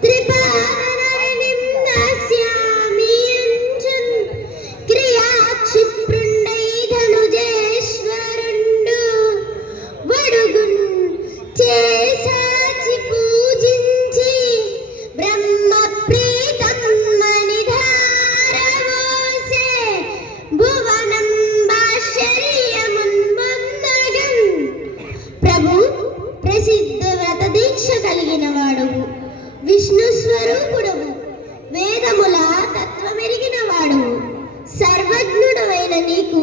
త్రిపాదనరిణిం దాస్యామి అంజన్ క్రియా క్షిప్రుండై ధనుజేశ్వరుండు వడుగున్ చేసాచి పూజించి బ్రహ్మ ప్రీతం మణిధారవోసే భువనం భాష్యరియమున్ బొమ్మగన్. ప్రభు ప్రసిద్ధ వ్రత దీక్ష కలిగిన వాడువు, విష్ణు స్వరూపుడవు, వేదముల తత్వమెరిగిన వాడువు, సర్వజ్ఞుడవైన నీకు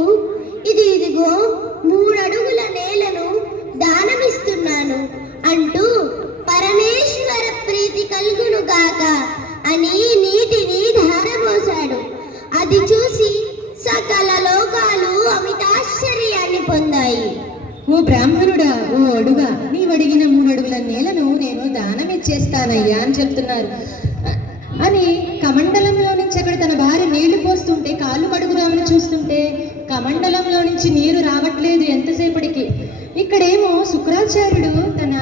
ఇదిగో 3 అడుగుల నేలను దానమిస్తున్నాను అంటూ పరమేశ్వర ప్రీతి కలుగును గాక అని నీటిని ధారపోశాడు. అది చూసి సకల లోకాలు అమితాశ్చర్యాన్ని పొందాయి. ఓ బ్రాహ్మణుడా, ఓ అడుగా, నీవడిగిన 3 అడుగుల నేలను నేను దానమిచ్చేస్తానయ్యా అని చెప్తున్నారు. అని కమండలంలో నుంచి అక్కడ తన భార్య నీళ్లు పోస్తుంటే కాళ్ళు కడుగుదామని చూస్తుంటే కమండలంలో నుంచి నీరు రావట్లేదు ఎంతసేపటికి. ఇక్కడేమో శుక్రాచార్యుడు తన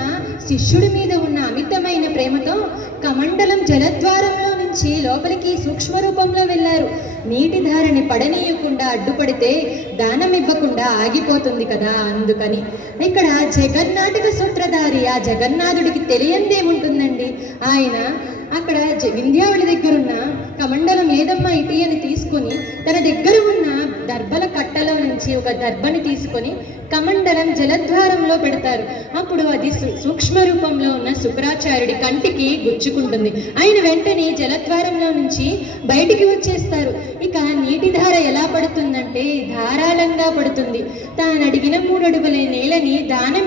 శిష్యుడి మీద ఉన్న అమితమైన ప్రేమతో కమండలం జలద్వారంలో నుంచి లోపలికి సూక్ష్మ రూపంలో వెళ్ళారు. నీటి ధారని పడనీయకుండా అడ్డుపడితే దానం ఇవ్వకుండా ఆగిపోతుంది కదా, అందుకని. ఇక్కడ జగన్నాటక సూత్రధారి ఆ జగన్నాథుడికి తెలియందేముంటుందండి. ఆయన అక్కడ వింధ్యావళి దగ్గరున్న కమండలం ఏదమ్మా ఇటీ అని తీసుకొని తన దగ్గర ఉన్న దర్భల కట్టలో నుంచి ఒక దర్భని తీసుకొని కమండలం జలద్వారంలో పెడతారు. అప్పుడు అది సూక్ష్మ రూపంలో ఉన్న శుక్రాచార్యుడి కంటికి గుచ్చుకుంటుంది. ఆయన వెంటనే జలద్వారంలో నుంచి బయటికి వచ్చేస్తారు. ఇక నీటి ధార ఎలా పడుతుందంటే ధారాళంగా పడుతుంది. తాను అడిగిన 3 అడుగుల నేలని దానం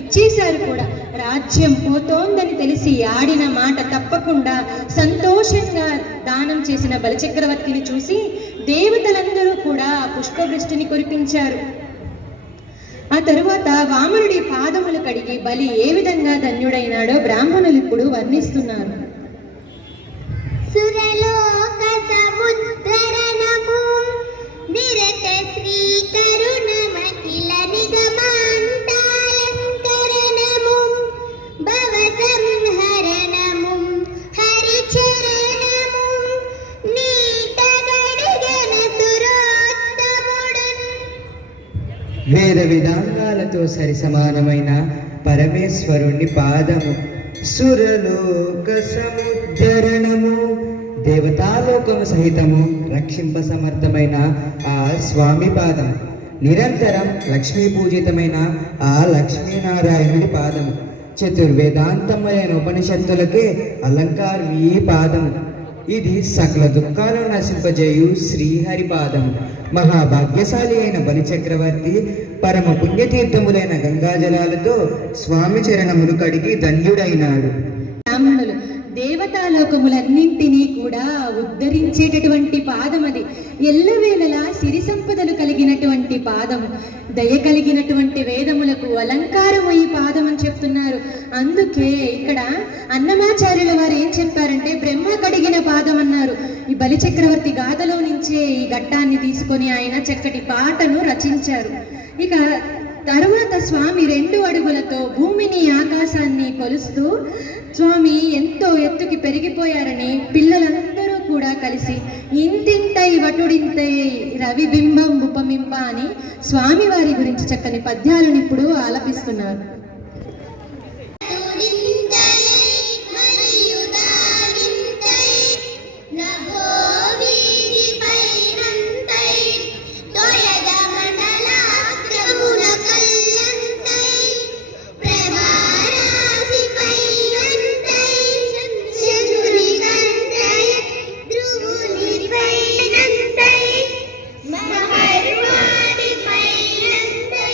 ఇచ్చేశారు కూడా. రాజ్యం పోతోందని తెలిసి ఆడిన మాట తప్పకుండా సంతోషంగా దానం చేసిన బలిచక్రవర్తిని చూసి దేవతలందరూ కూడా పుష్పవృష్టిని కురిపించారు. ఆ తరువాత వామనుడి పాదములు కడిగి బలి ఏ విధంగా ధన్యుడైనాడో బ్రాహ్మణులు ఇప్పుడు వర్ణిస్తున్నారు. సురలోక సముద్రనము నిరత శ్రీ కరుణమఖిల నిగమాంతాలంకరణము భవ సంహరణము హరిచరణము నీటగడిగన సురోత్తముడన్. వేద విధానాలతో సరి సమానమైన పరమేశ్వరుణ్ణి పాదము, సురలోక సముద్ధరణము, దేవతాలోకము సహితము రక్షింప సమర్థమైన ఆ స్వామి పాదము, నిరంతరం లక్ష్మీ పూజితమైన ఆ లక్ష్మీనారాయణుడి పాదము, చతుర్వేదాంతములైన ఉపనిషత్తులకే అలంకారమీ పాదము. ఇది సకల దుఃఖాలు నశింపజేయు శ్రీహరి పాదము. మహాభాగ్యశాలి అయిన బలిచక్రవర్తి పరమ పుణ్యతీర్థములైన గంగాజలాలతో స్వామి చరణములు కడిగి ధన్యుడైనాడు. బ్రాహ్మణులు దేవతాలోకములన్నింటినీ కూడా ఉద్ధరించేటటువంటి పాదమది. ఎల్లవేళలా సిరి సంపదలు కలిగినటువంటి పాదము, దయ కలిగినటువంటి వేదములకు అలంకారము ఈ పాదం అని చెప్తున్నారు. అందుకే ఇక్కడ అన్నమాచార్యుల వారు ఏం చెప్పారంటే బ్రహ్మ కడిగిన పాదం అన్నారు. ఈ బలిచక్రవర్తి గాథలో నుంచే ఈ ఘట్టాన్ని తీసుకొని ఆయన చక్కటి పాటను రచించారు. ఇక తరువాత స్వామి 2 అడుగులతో భూమిని ఆకాశాన్ని కొలుస్తూ స్వామి ఎంతో ఎత్తుకి పెరిగిపోయారని పిల్లలందరూ కూడా కలిసి ఇంతింతై వటుడింతై రవిబింబం ఉపమింప అని స్వామి వారి గురించి చక్కని పద్యాలను ఇప్పుడు ఆలపిస్తున్నారు. మహర్వాణి పైనంతై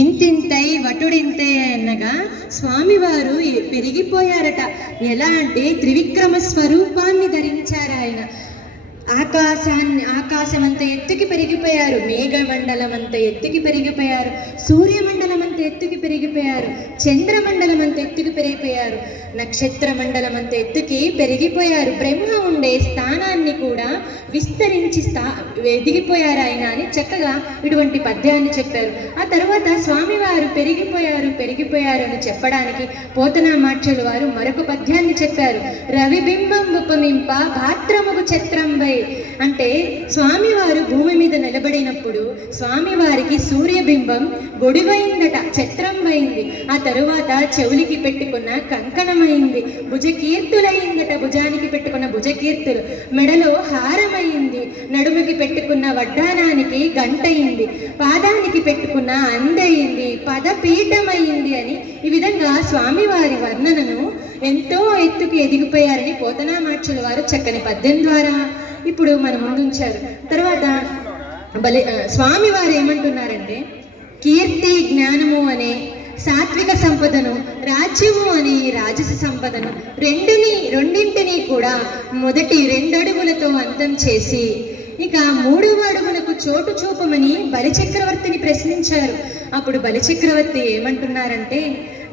ఇంతింతై వటుడింతే అన్నగా స్వామివారు పెరిగిపోయారట. ఎలా అంటే త్రివిక్రమ స్వరూపాన్ని ధరించారు ఆయన. ఆకాశం అంత ఎత్తుకి పెరిగిపోయారు, మేఘమండలం అంత ఎత్తుకి పెరిగిపోయారు, సూర్యమండలం అంత ఎత్తుకి పెరిగిపోయారు, చంద్రమండలం అంత ఎత్తుకి పెరిగిపోయారు, నక్షత్ర మండలం అంత ఎత్తుకి పెరిగిపోయారు. బ్రహ్మ ఉండే స్థానాన్ని కూడా విస్తరించి ఎదిగిపోయారు ఆయన అని చక్కగా ఇటువంటి పద్యాన్ని చెప్పారు. ఆ తర్వాత స్వామివారు పెరిగిపోయారు అని చెప్పడానికి పోతనామాచ్యులు వారు మరొక పద్యాన్ని చెప్పారు. రవిబింబం ఉపమింప భాత్రముగు ఛత్రంబై అంటే స్వామివారు భూమి మీద నిలబడినప్పుడు స్వామివారికి సూర్యబింబం గొడివైందట, ఛత్రంబైంది. ఆ తరువాత చెవులికి పెట్టుకున్న కంకణమైంది, భుజకీర్తులైందట, భుజానికి పెట్టుకున్న భుజకీర్తులు, మెడలో హారమైంది, నడుముకి పెట్టుకున్న వడ్డానానికి గంటయింది, పాదానికి పెట్టుకున్న అందయింది, పదపీఠమైంది అని ఈ విధంగా స్వామివారి వర్ణనను ఎంతో ఎత్తుకు ఎదిగిపోయారని పోతనామాచ్యుల వారు చక్కని పద్యం ద్వారా ఇప్పుడు మన ముందుంచారు. తర్వాత స్వామివారు ఏమంటున్నారంటే, కీర్తి జ్ఞానము అనే సాత్విక సంపదను, రాజ్యము అనే రాజస సంపదను రెండింటినీ కూడా మొదటి 2 అడుగులతో అంతం చేసి ఇక 3వ అడుగులకు చోటు చూపమని బలిచక్రవర్తిని ప్రశ్నించారు. అప్పుడు బలిచక్రవర్తి ఏమంటున్నారంటే,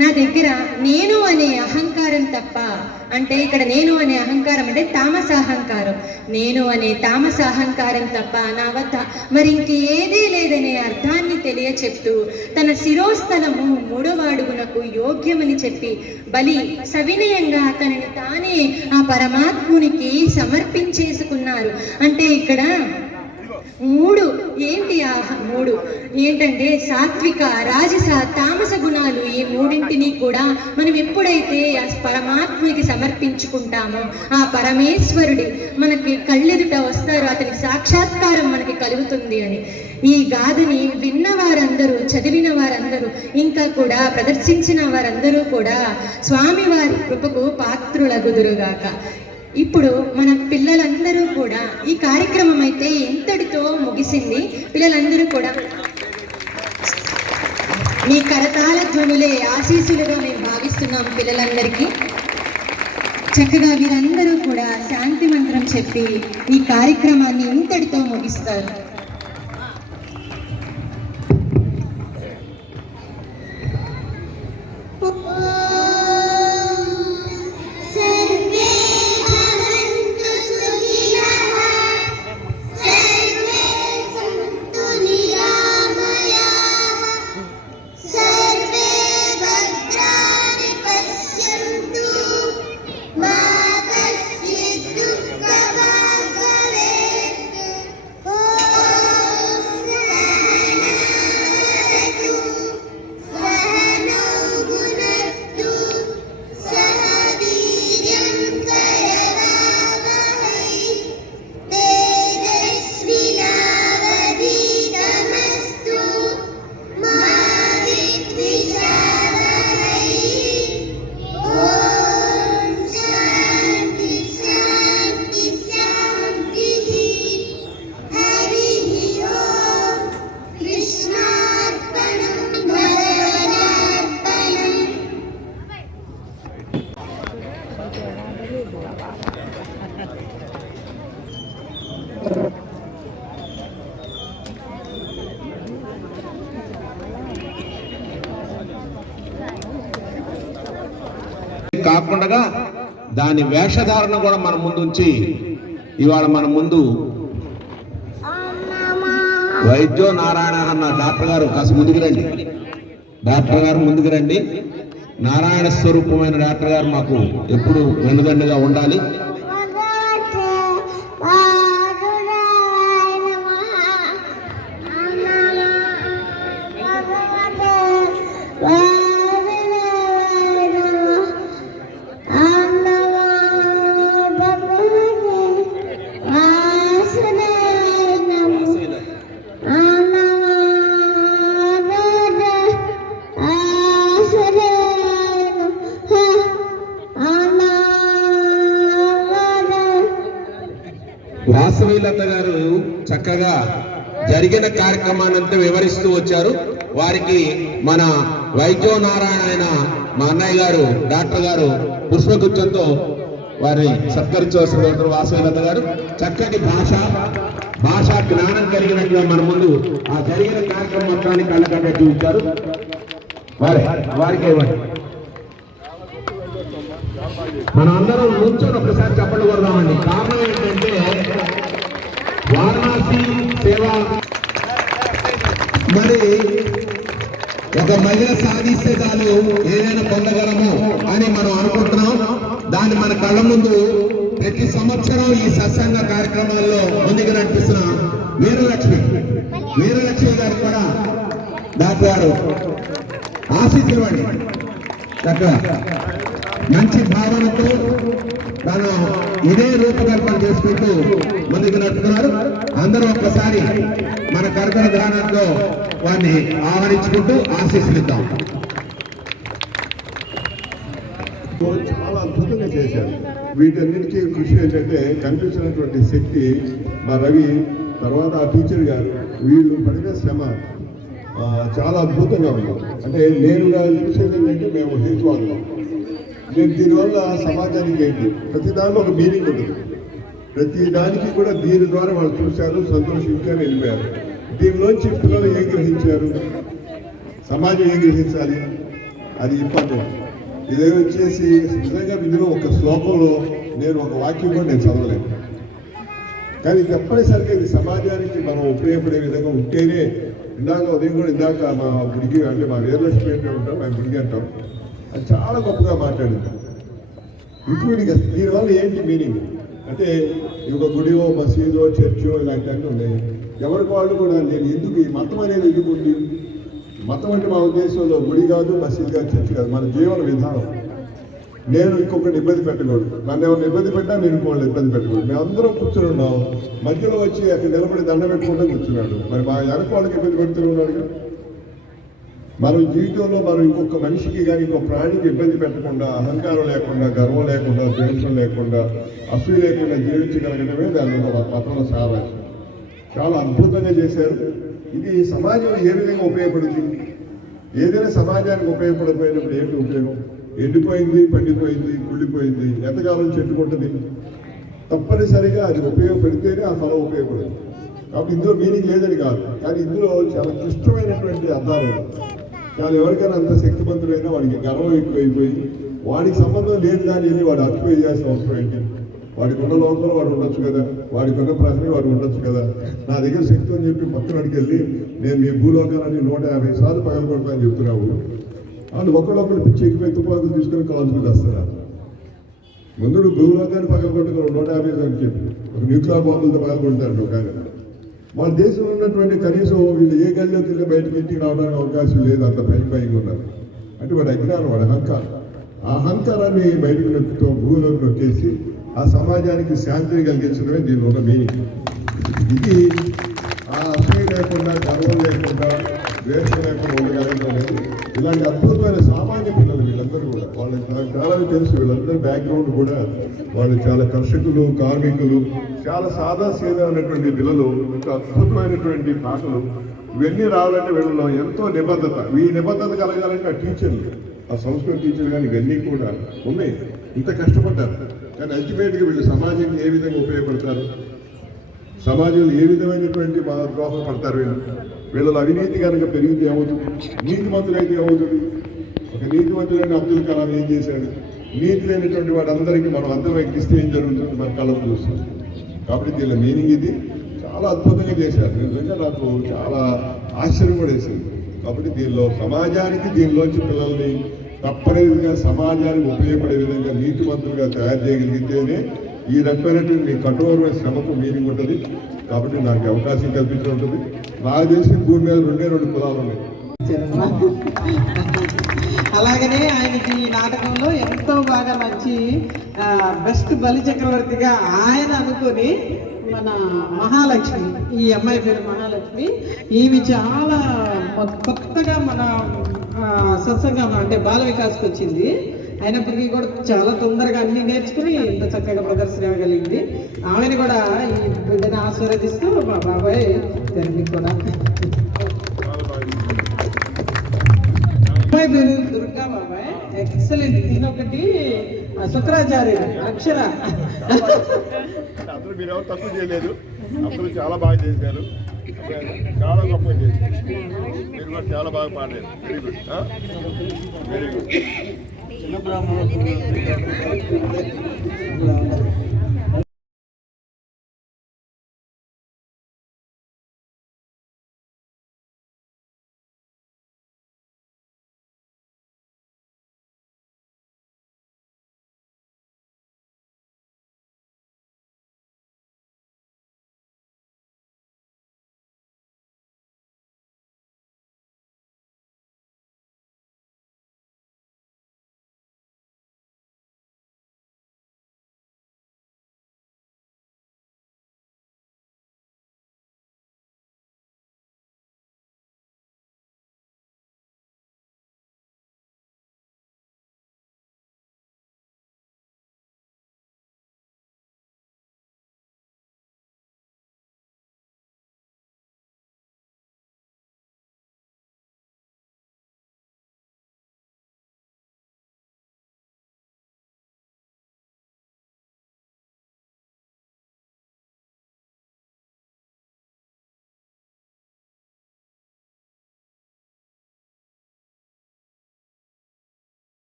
నా దగ్గర నేను అనే అహంకారం తప్ప, అంటే ఇక్కడ నేను అనే అహంకారం అంటే తామస అహంకారం, నేను అనే తామస అహంకారం తప్ప నా వద్ద మరి ఇంకేదీ లేదనే అర్థాన్ని తెలియచెప్తూ తన శిరోస్థలము 3వ అడుగునకు యోగ్యమని చెప్పి బలి సవినయంగా తనని తానే ఆ పరమాత్మునికి సమర్పించేసుకున్నారు. అంటే ఇక్కడ 3 ఏంటి? ఆ 3 ఏంటంటే సాత్విక, రాజస, తామస గుణాలు. ఈ 3ంటిని కూడా మనం ఎప్పుడైతే ఆ పరమాత్మునికి సమర్పించుకుంటామో ఆ పరమేశ్వరుడి మనకి కళ్ళెదుట వస్తారు, అతని సాక్షాత్కారం మనకి కలుగుతుంది అని ఈ గాథని విన్న వారందరూ, చదివిన వారందరూ, ఇంకా కూడా ప్రదర్శించిన వారందరూ కూడా స్వామివారి కృపకు పాత్రులగుదురుగాక. ఇప్పుడు మన పిల్లలందరూ కూడా ఈ కార్యక్రమం అయితే ఎంతటితో ముగిసింది. పిల్లలందరూ కూడా మీ కరతాళ ధ్వనులే ఆశీస్సులుగా మేము భావిస్తున్నాం. పిల్లలందరికీ చక్కగా వీరందరూ కూడా శాంతి మంత్రం చెప్పి ఈ కార్యక్రమాన్ని ఇంతటితో ముగిస్తారు. కాకుండా దాని వేషధారణ కూడా మన ముందు ఉంచి ఇవాళ మన ముందు వైద్యో నారాయణ అన్న డాక్టర్ గారు కాస్త ముందుకు రండి. డాక్టర్ గారు ముందుకు రండి. నారాయణ స్వరూపమైన డాక్టర్ గారు మాకు ఎప్పుడు వెన్నుదండుగా ఉండాలి. వాసవిలత గారు చక్కగా జరిగిన కార్యక్రమాన్ని అంతా వివరిస్తూ వచ్చారు. వారికి మన వైద్యో నారాయణ అయిన మా అన్నయ్య గారు డాక్టర్ గారు పుష్పగుచ్చంతో వారిని సత్కరించవలసిన వాసవిలత గారు చక్కటి భాషా జ్ఞానం కలిగినట్టుగా మన ముందు ఆ జరిగిన కార్యక్రమం మొత్తాన్ని కళ్ళకట్టే చూపించారు. వారికి ఇవ్వండి. మనం అందరం కూర్చొని ఒకసారి చెప్పండి కొడదామండి. కారణం ఏంటంటే వారణాసి సేవ మరి ఒక మహిళ సాధిస్తే చాలు ఏదైనా పొందగలము అని మనం అనుకుంటున్నాం. దాన్ని మన కళ్ళ ముందు ప్రతి సంవత్సరం ఈ సత్సంగ కార్యక్రమాల్లో ముందుకు నడిపిస్తున్న వీరలక్ష్మి గారు కూడా డాక్టర్ గారు ఆశీస్సులు ఇవ్వండి. చక్కగా మంచి భావనతో తను ఇదే రూపకల్పన చేసుకుంటూ ముందుకు నడుపుతున్నారు. అందరూ ఒక్కసారి మన కర్కర గ్రామంలో వారిని ఆహ్వానించుకుంటూ ఆశీస్సులిద్దాం. చాలా అద్భుతంగా చేశారు. వీటన్నిటికీ కృషి ఏంటంటే కనిపించినటువంటి శక్తి మా రవి, తర్వాత ఆ టీచర్ గారు, వీళ్ళు పడిన శ్రమ చాలా అద్భుతంగా ఉంది. అంటే నేరుగా చూసేది ఏంటంటే మేము హేతువాదులు. నేను దీనివల్ల సమాజానికి ఏంటి ప్రతి దానిలో ఒక మీనింగ్ ఉంటుంది. ప్రతి దానికి కూడా దీని ద్వారా వాళ్ళు చూశారు, సంతోషించారు, వెళ్ళిపోయారు. దీనిలోంచి పిల్లలు ఏం గ్రహించారు, సమాజం ఏం గ్రహించాలి, అది ఇంపార్టెంట్. ఇదే వచ్చేసి నిజంగా ఇందులో ఒక శ్లోకంలో నేను ఒక వాక్యం కూడా నేను చదవలేను. కానీ తప్పనిసరిగా ఇది సమాజానికి మనం ఉపయోగపడే విధంగా ఉంటేనే. ఇందాక మా గుడికి అంటే మా వీరలక్ష్మి ఏంటంటే ఉంటాం, మేము గుడికి అంటాం. అది చాలా గొప్పగా మాట్లాడింది. ఇంక్లూడింగ్ దీనివల్ల ఏంటి మీనింగ్ అంటే ఒక గుడిలో, మసీదో, చర్చో ఇలాంటివన్నీ ఉన్నాయి. ఎవరికి వాళ్ళు కూడా నేను ఎందుకు ఈ మతం అనేది ఎందుకు ఉంది? మతం అంటే మా ఉద్దేశంలో గుడి కాదు, మసీదు కాదు, చర్చ్ కాదు, మన జీవన విధానం. నేను ఇంకొకటి ఇబ్బంది పెట్టకూడదు, నన్ను ఎవరిని ఇబ్బంది పెట్టా నేను ఇంకోళ్ళు ఇబ్బంది పెట్టకూడదు. మేము అందరం కూర్చొని ఉన్నాం, మధ్యలో వచ్చి అక్కడ నిలబడి దండ పెట్టుకుంటూ కూర్చున్నాడు. మరి మా వెనక వాళ్ళకి ఇబ్బంది పెడుతూ ఉన్నాడు. మనం జీవితంలో మనం ఇంకొక మనిషికి కానీ ఇంకొక ప్రాణికి ఇబ్బంది పెట్టకుండా, అహంకారం లేకుండా, గర్వం లేకుండా, ద్వేషం లేకుండా, అసూయ లేకుండా జీవించగలగడమే దానిలో మతంలో సారాంశం. చాలా అద్భుతంగా చేశారు. ఇది సమాజం ఏ విధంగా ఉపయోగపడింది? ఏదైనా సమాజానికి ఉపయోగపడిపోయినప్పుడు ఏంటి ఉపయోగం? ఎండిపోయింది, పండిపోయింది, కుళ్ళిపోయింది, ఎంతకాలం చెట్టుకుంటుంది. తప్పనిసరిగా అది ఉపయోగపడితేనే ఆ ఫలం ఉపయోగపడింది. కాబట్టి ఇందులో మీనింగ్ లేదని కాదు, కానీ ఇందులో చాలా క్లిష్టమైనటువంటి అర్థాలు. కానీ ఎవరికైనా అంత శక్తివంతుడైనా వాడికి గర్వం ఎక్కువైపోయి వాడికి సంబంధం లేదు దాని వెళ్ళి వాడు ఆక్యుపై చేయాల్సిన అవసరం ఏంటి? వాడికి ఉన్న లోపల వాడు ఉండొచ్చు కదా, వాడికి ఉన్న ప్రశ్న వాడు ఉండొచ్చు కదా. నా దగ్గర శక్తి అని చెప్పి పక్కనడికి వెళ్ళి నేను మీ భూలోకాన్ని 150 సార్లు పగలగొడతానని చెప్తున్నావు. వాళ్ళు ఒకళ్ళొకళ్ళు పిచ్చి ఎక్కిపోయి తుపాకులు తీసుకొని కాల్చుకుని వస్తున్నారు. ముందు భూలోకాన్ని పగలగొట్టుకుని 150 అని చెప్పి ఒక న్యూక్లియర్ బాంబులతో పగలగొడతారు. కానీ మన దేశంలో ఉన్నటువంటి కనీసం వీళ్ళు ఏ గల్లోకి వెళ్ళి బయటకు ఇంటికి రావడానికి అవకాశం లేదు, అంత భయంగా ఉన్నారు. అంటే వాడు అజ్ఞానం, వాడు అహంకారం. ఆ అహంకారాన్ని బయటకు నొక్కుతూ భూమిలోకి నొక్కేసి ఆ సమాజానికి శాంతిని కలిగించడమే దీనిలో ఉన్న మీనింగ్. ఇది ఆ అసూయ లేకుండా, గర్వం లేకుండా, ద్వేషం లేకుండా ఉండగలగడం అనేది. ఇలాంటి అద్భుతమైన సామాన్య పిల్లలు వీళ్ళందరూ కూడా, వాళ్ళకి చాలా తెలుసు. వీళ్ళందరూ బ్యాక్గ్రౌండ్ కూడా వాళ్ళు చాలా కర్షకులు, కార్మికులు, చాలా సాదా సీదా అనేటువంటి పిల్లలు. ఇంకా అద్భుతమైనటువంటి పాటలు ఇవన్నీ రావాలంటే వీళ్ళలో ఎంతో నిబద్ధత. ఈ నిబద్ధత కలగాలంటే ఆ టీచర్లు, ఆ సంస్కృత టీచర్లు కానీ ఇవన్నీ కూడా ఉన్నాయి. ఇంత కష్టపడ్డారు. కానీ అల్టిమేట్గా వీళ్ళు సమాజానికి ఏ విధంగా ఉపయోగపడతారు, సమాజంలో ఏ విధమైనటువంటి ద్రోహం పడతారు వీళ్ళలో అవినీతి కనుక పెరిగితే ఏమవుతుంది? నీతిమంతులైతే ఏమవుతుంది? ఒక నీతిమంతులైన అబ్దుల్ కలాం ఏం చేశాడు? నీతి లేనటువంటి వాడందరికీ మనం అర్థం ఎక్కిస్తే ఏం జరుగుతుంది? మన కళ్ళకు చూస్తుంది. కాబట్టి దీని మీనింగ్ ఇది చాలా అద్భుతంగా చేశారు. నిజంగా నాకు చాలా ఆశ్చర్యం కూడా వేసింది. కాబట్టి దీనిలో సమాజానికి, దీనిలోంచి పిల్లల్ని తప్పనిసరిగా సమాజానికి ఉపయోగపడే విధంగా నీతిమంతులుగా తయారు చేయగలిగితేనే ఈ రకమైనటువంటి కఠోరమైన శ్రమకు మీనింగ్ ఉంటుంది. కాబట్టి నాకు అవకాశం కల్పించి ఉంటుంది. నాకు తెలిసిన భూమి మీద 2 కులాలు ఉన్నాయి. అలాగనే ఆయనకి ఈ నాటకంలో ఎంతో బాగా మంచి బెస్ట్ బలి చక్రవర్తిగా ఆయన అనుకుని మన మహాలక్ష్మి, ఈ అమ్మాయి పేరు మహాలక్ష్మి, ఈమె చాలా కొత్తగా మన సత్సంగం అంటే బాల వికాస్కి వచ్చింది. అయినప్పటికీ కూడా చాలా తొందరగా అన్ని నేర్చుకుని ఇంత చక్కగా ప్రదర్శన ఇవ్వగలిగింది. ఆమెను కూడా ఈ బిడ్డను ఆశీర్వదిస్తూ మా బాబాయ్ గారిని కూడా అమ్మాయి పేరు దుర్గా బాబాయ్. ఎక్సలెంట్. దీనొకటి శుక్రాచార్యుడు అక్షర. అందరూ మీరు ఎవరు తక్కువ చేయలేదు, అందరూ చాలా బాగా చేశారు, చాలా గొప్ప చేశారు. మీరు కూడా చాలా బాగా పాడారు. Very good, very good.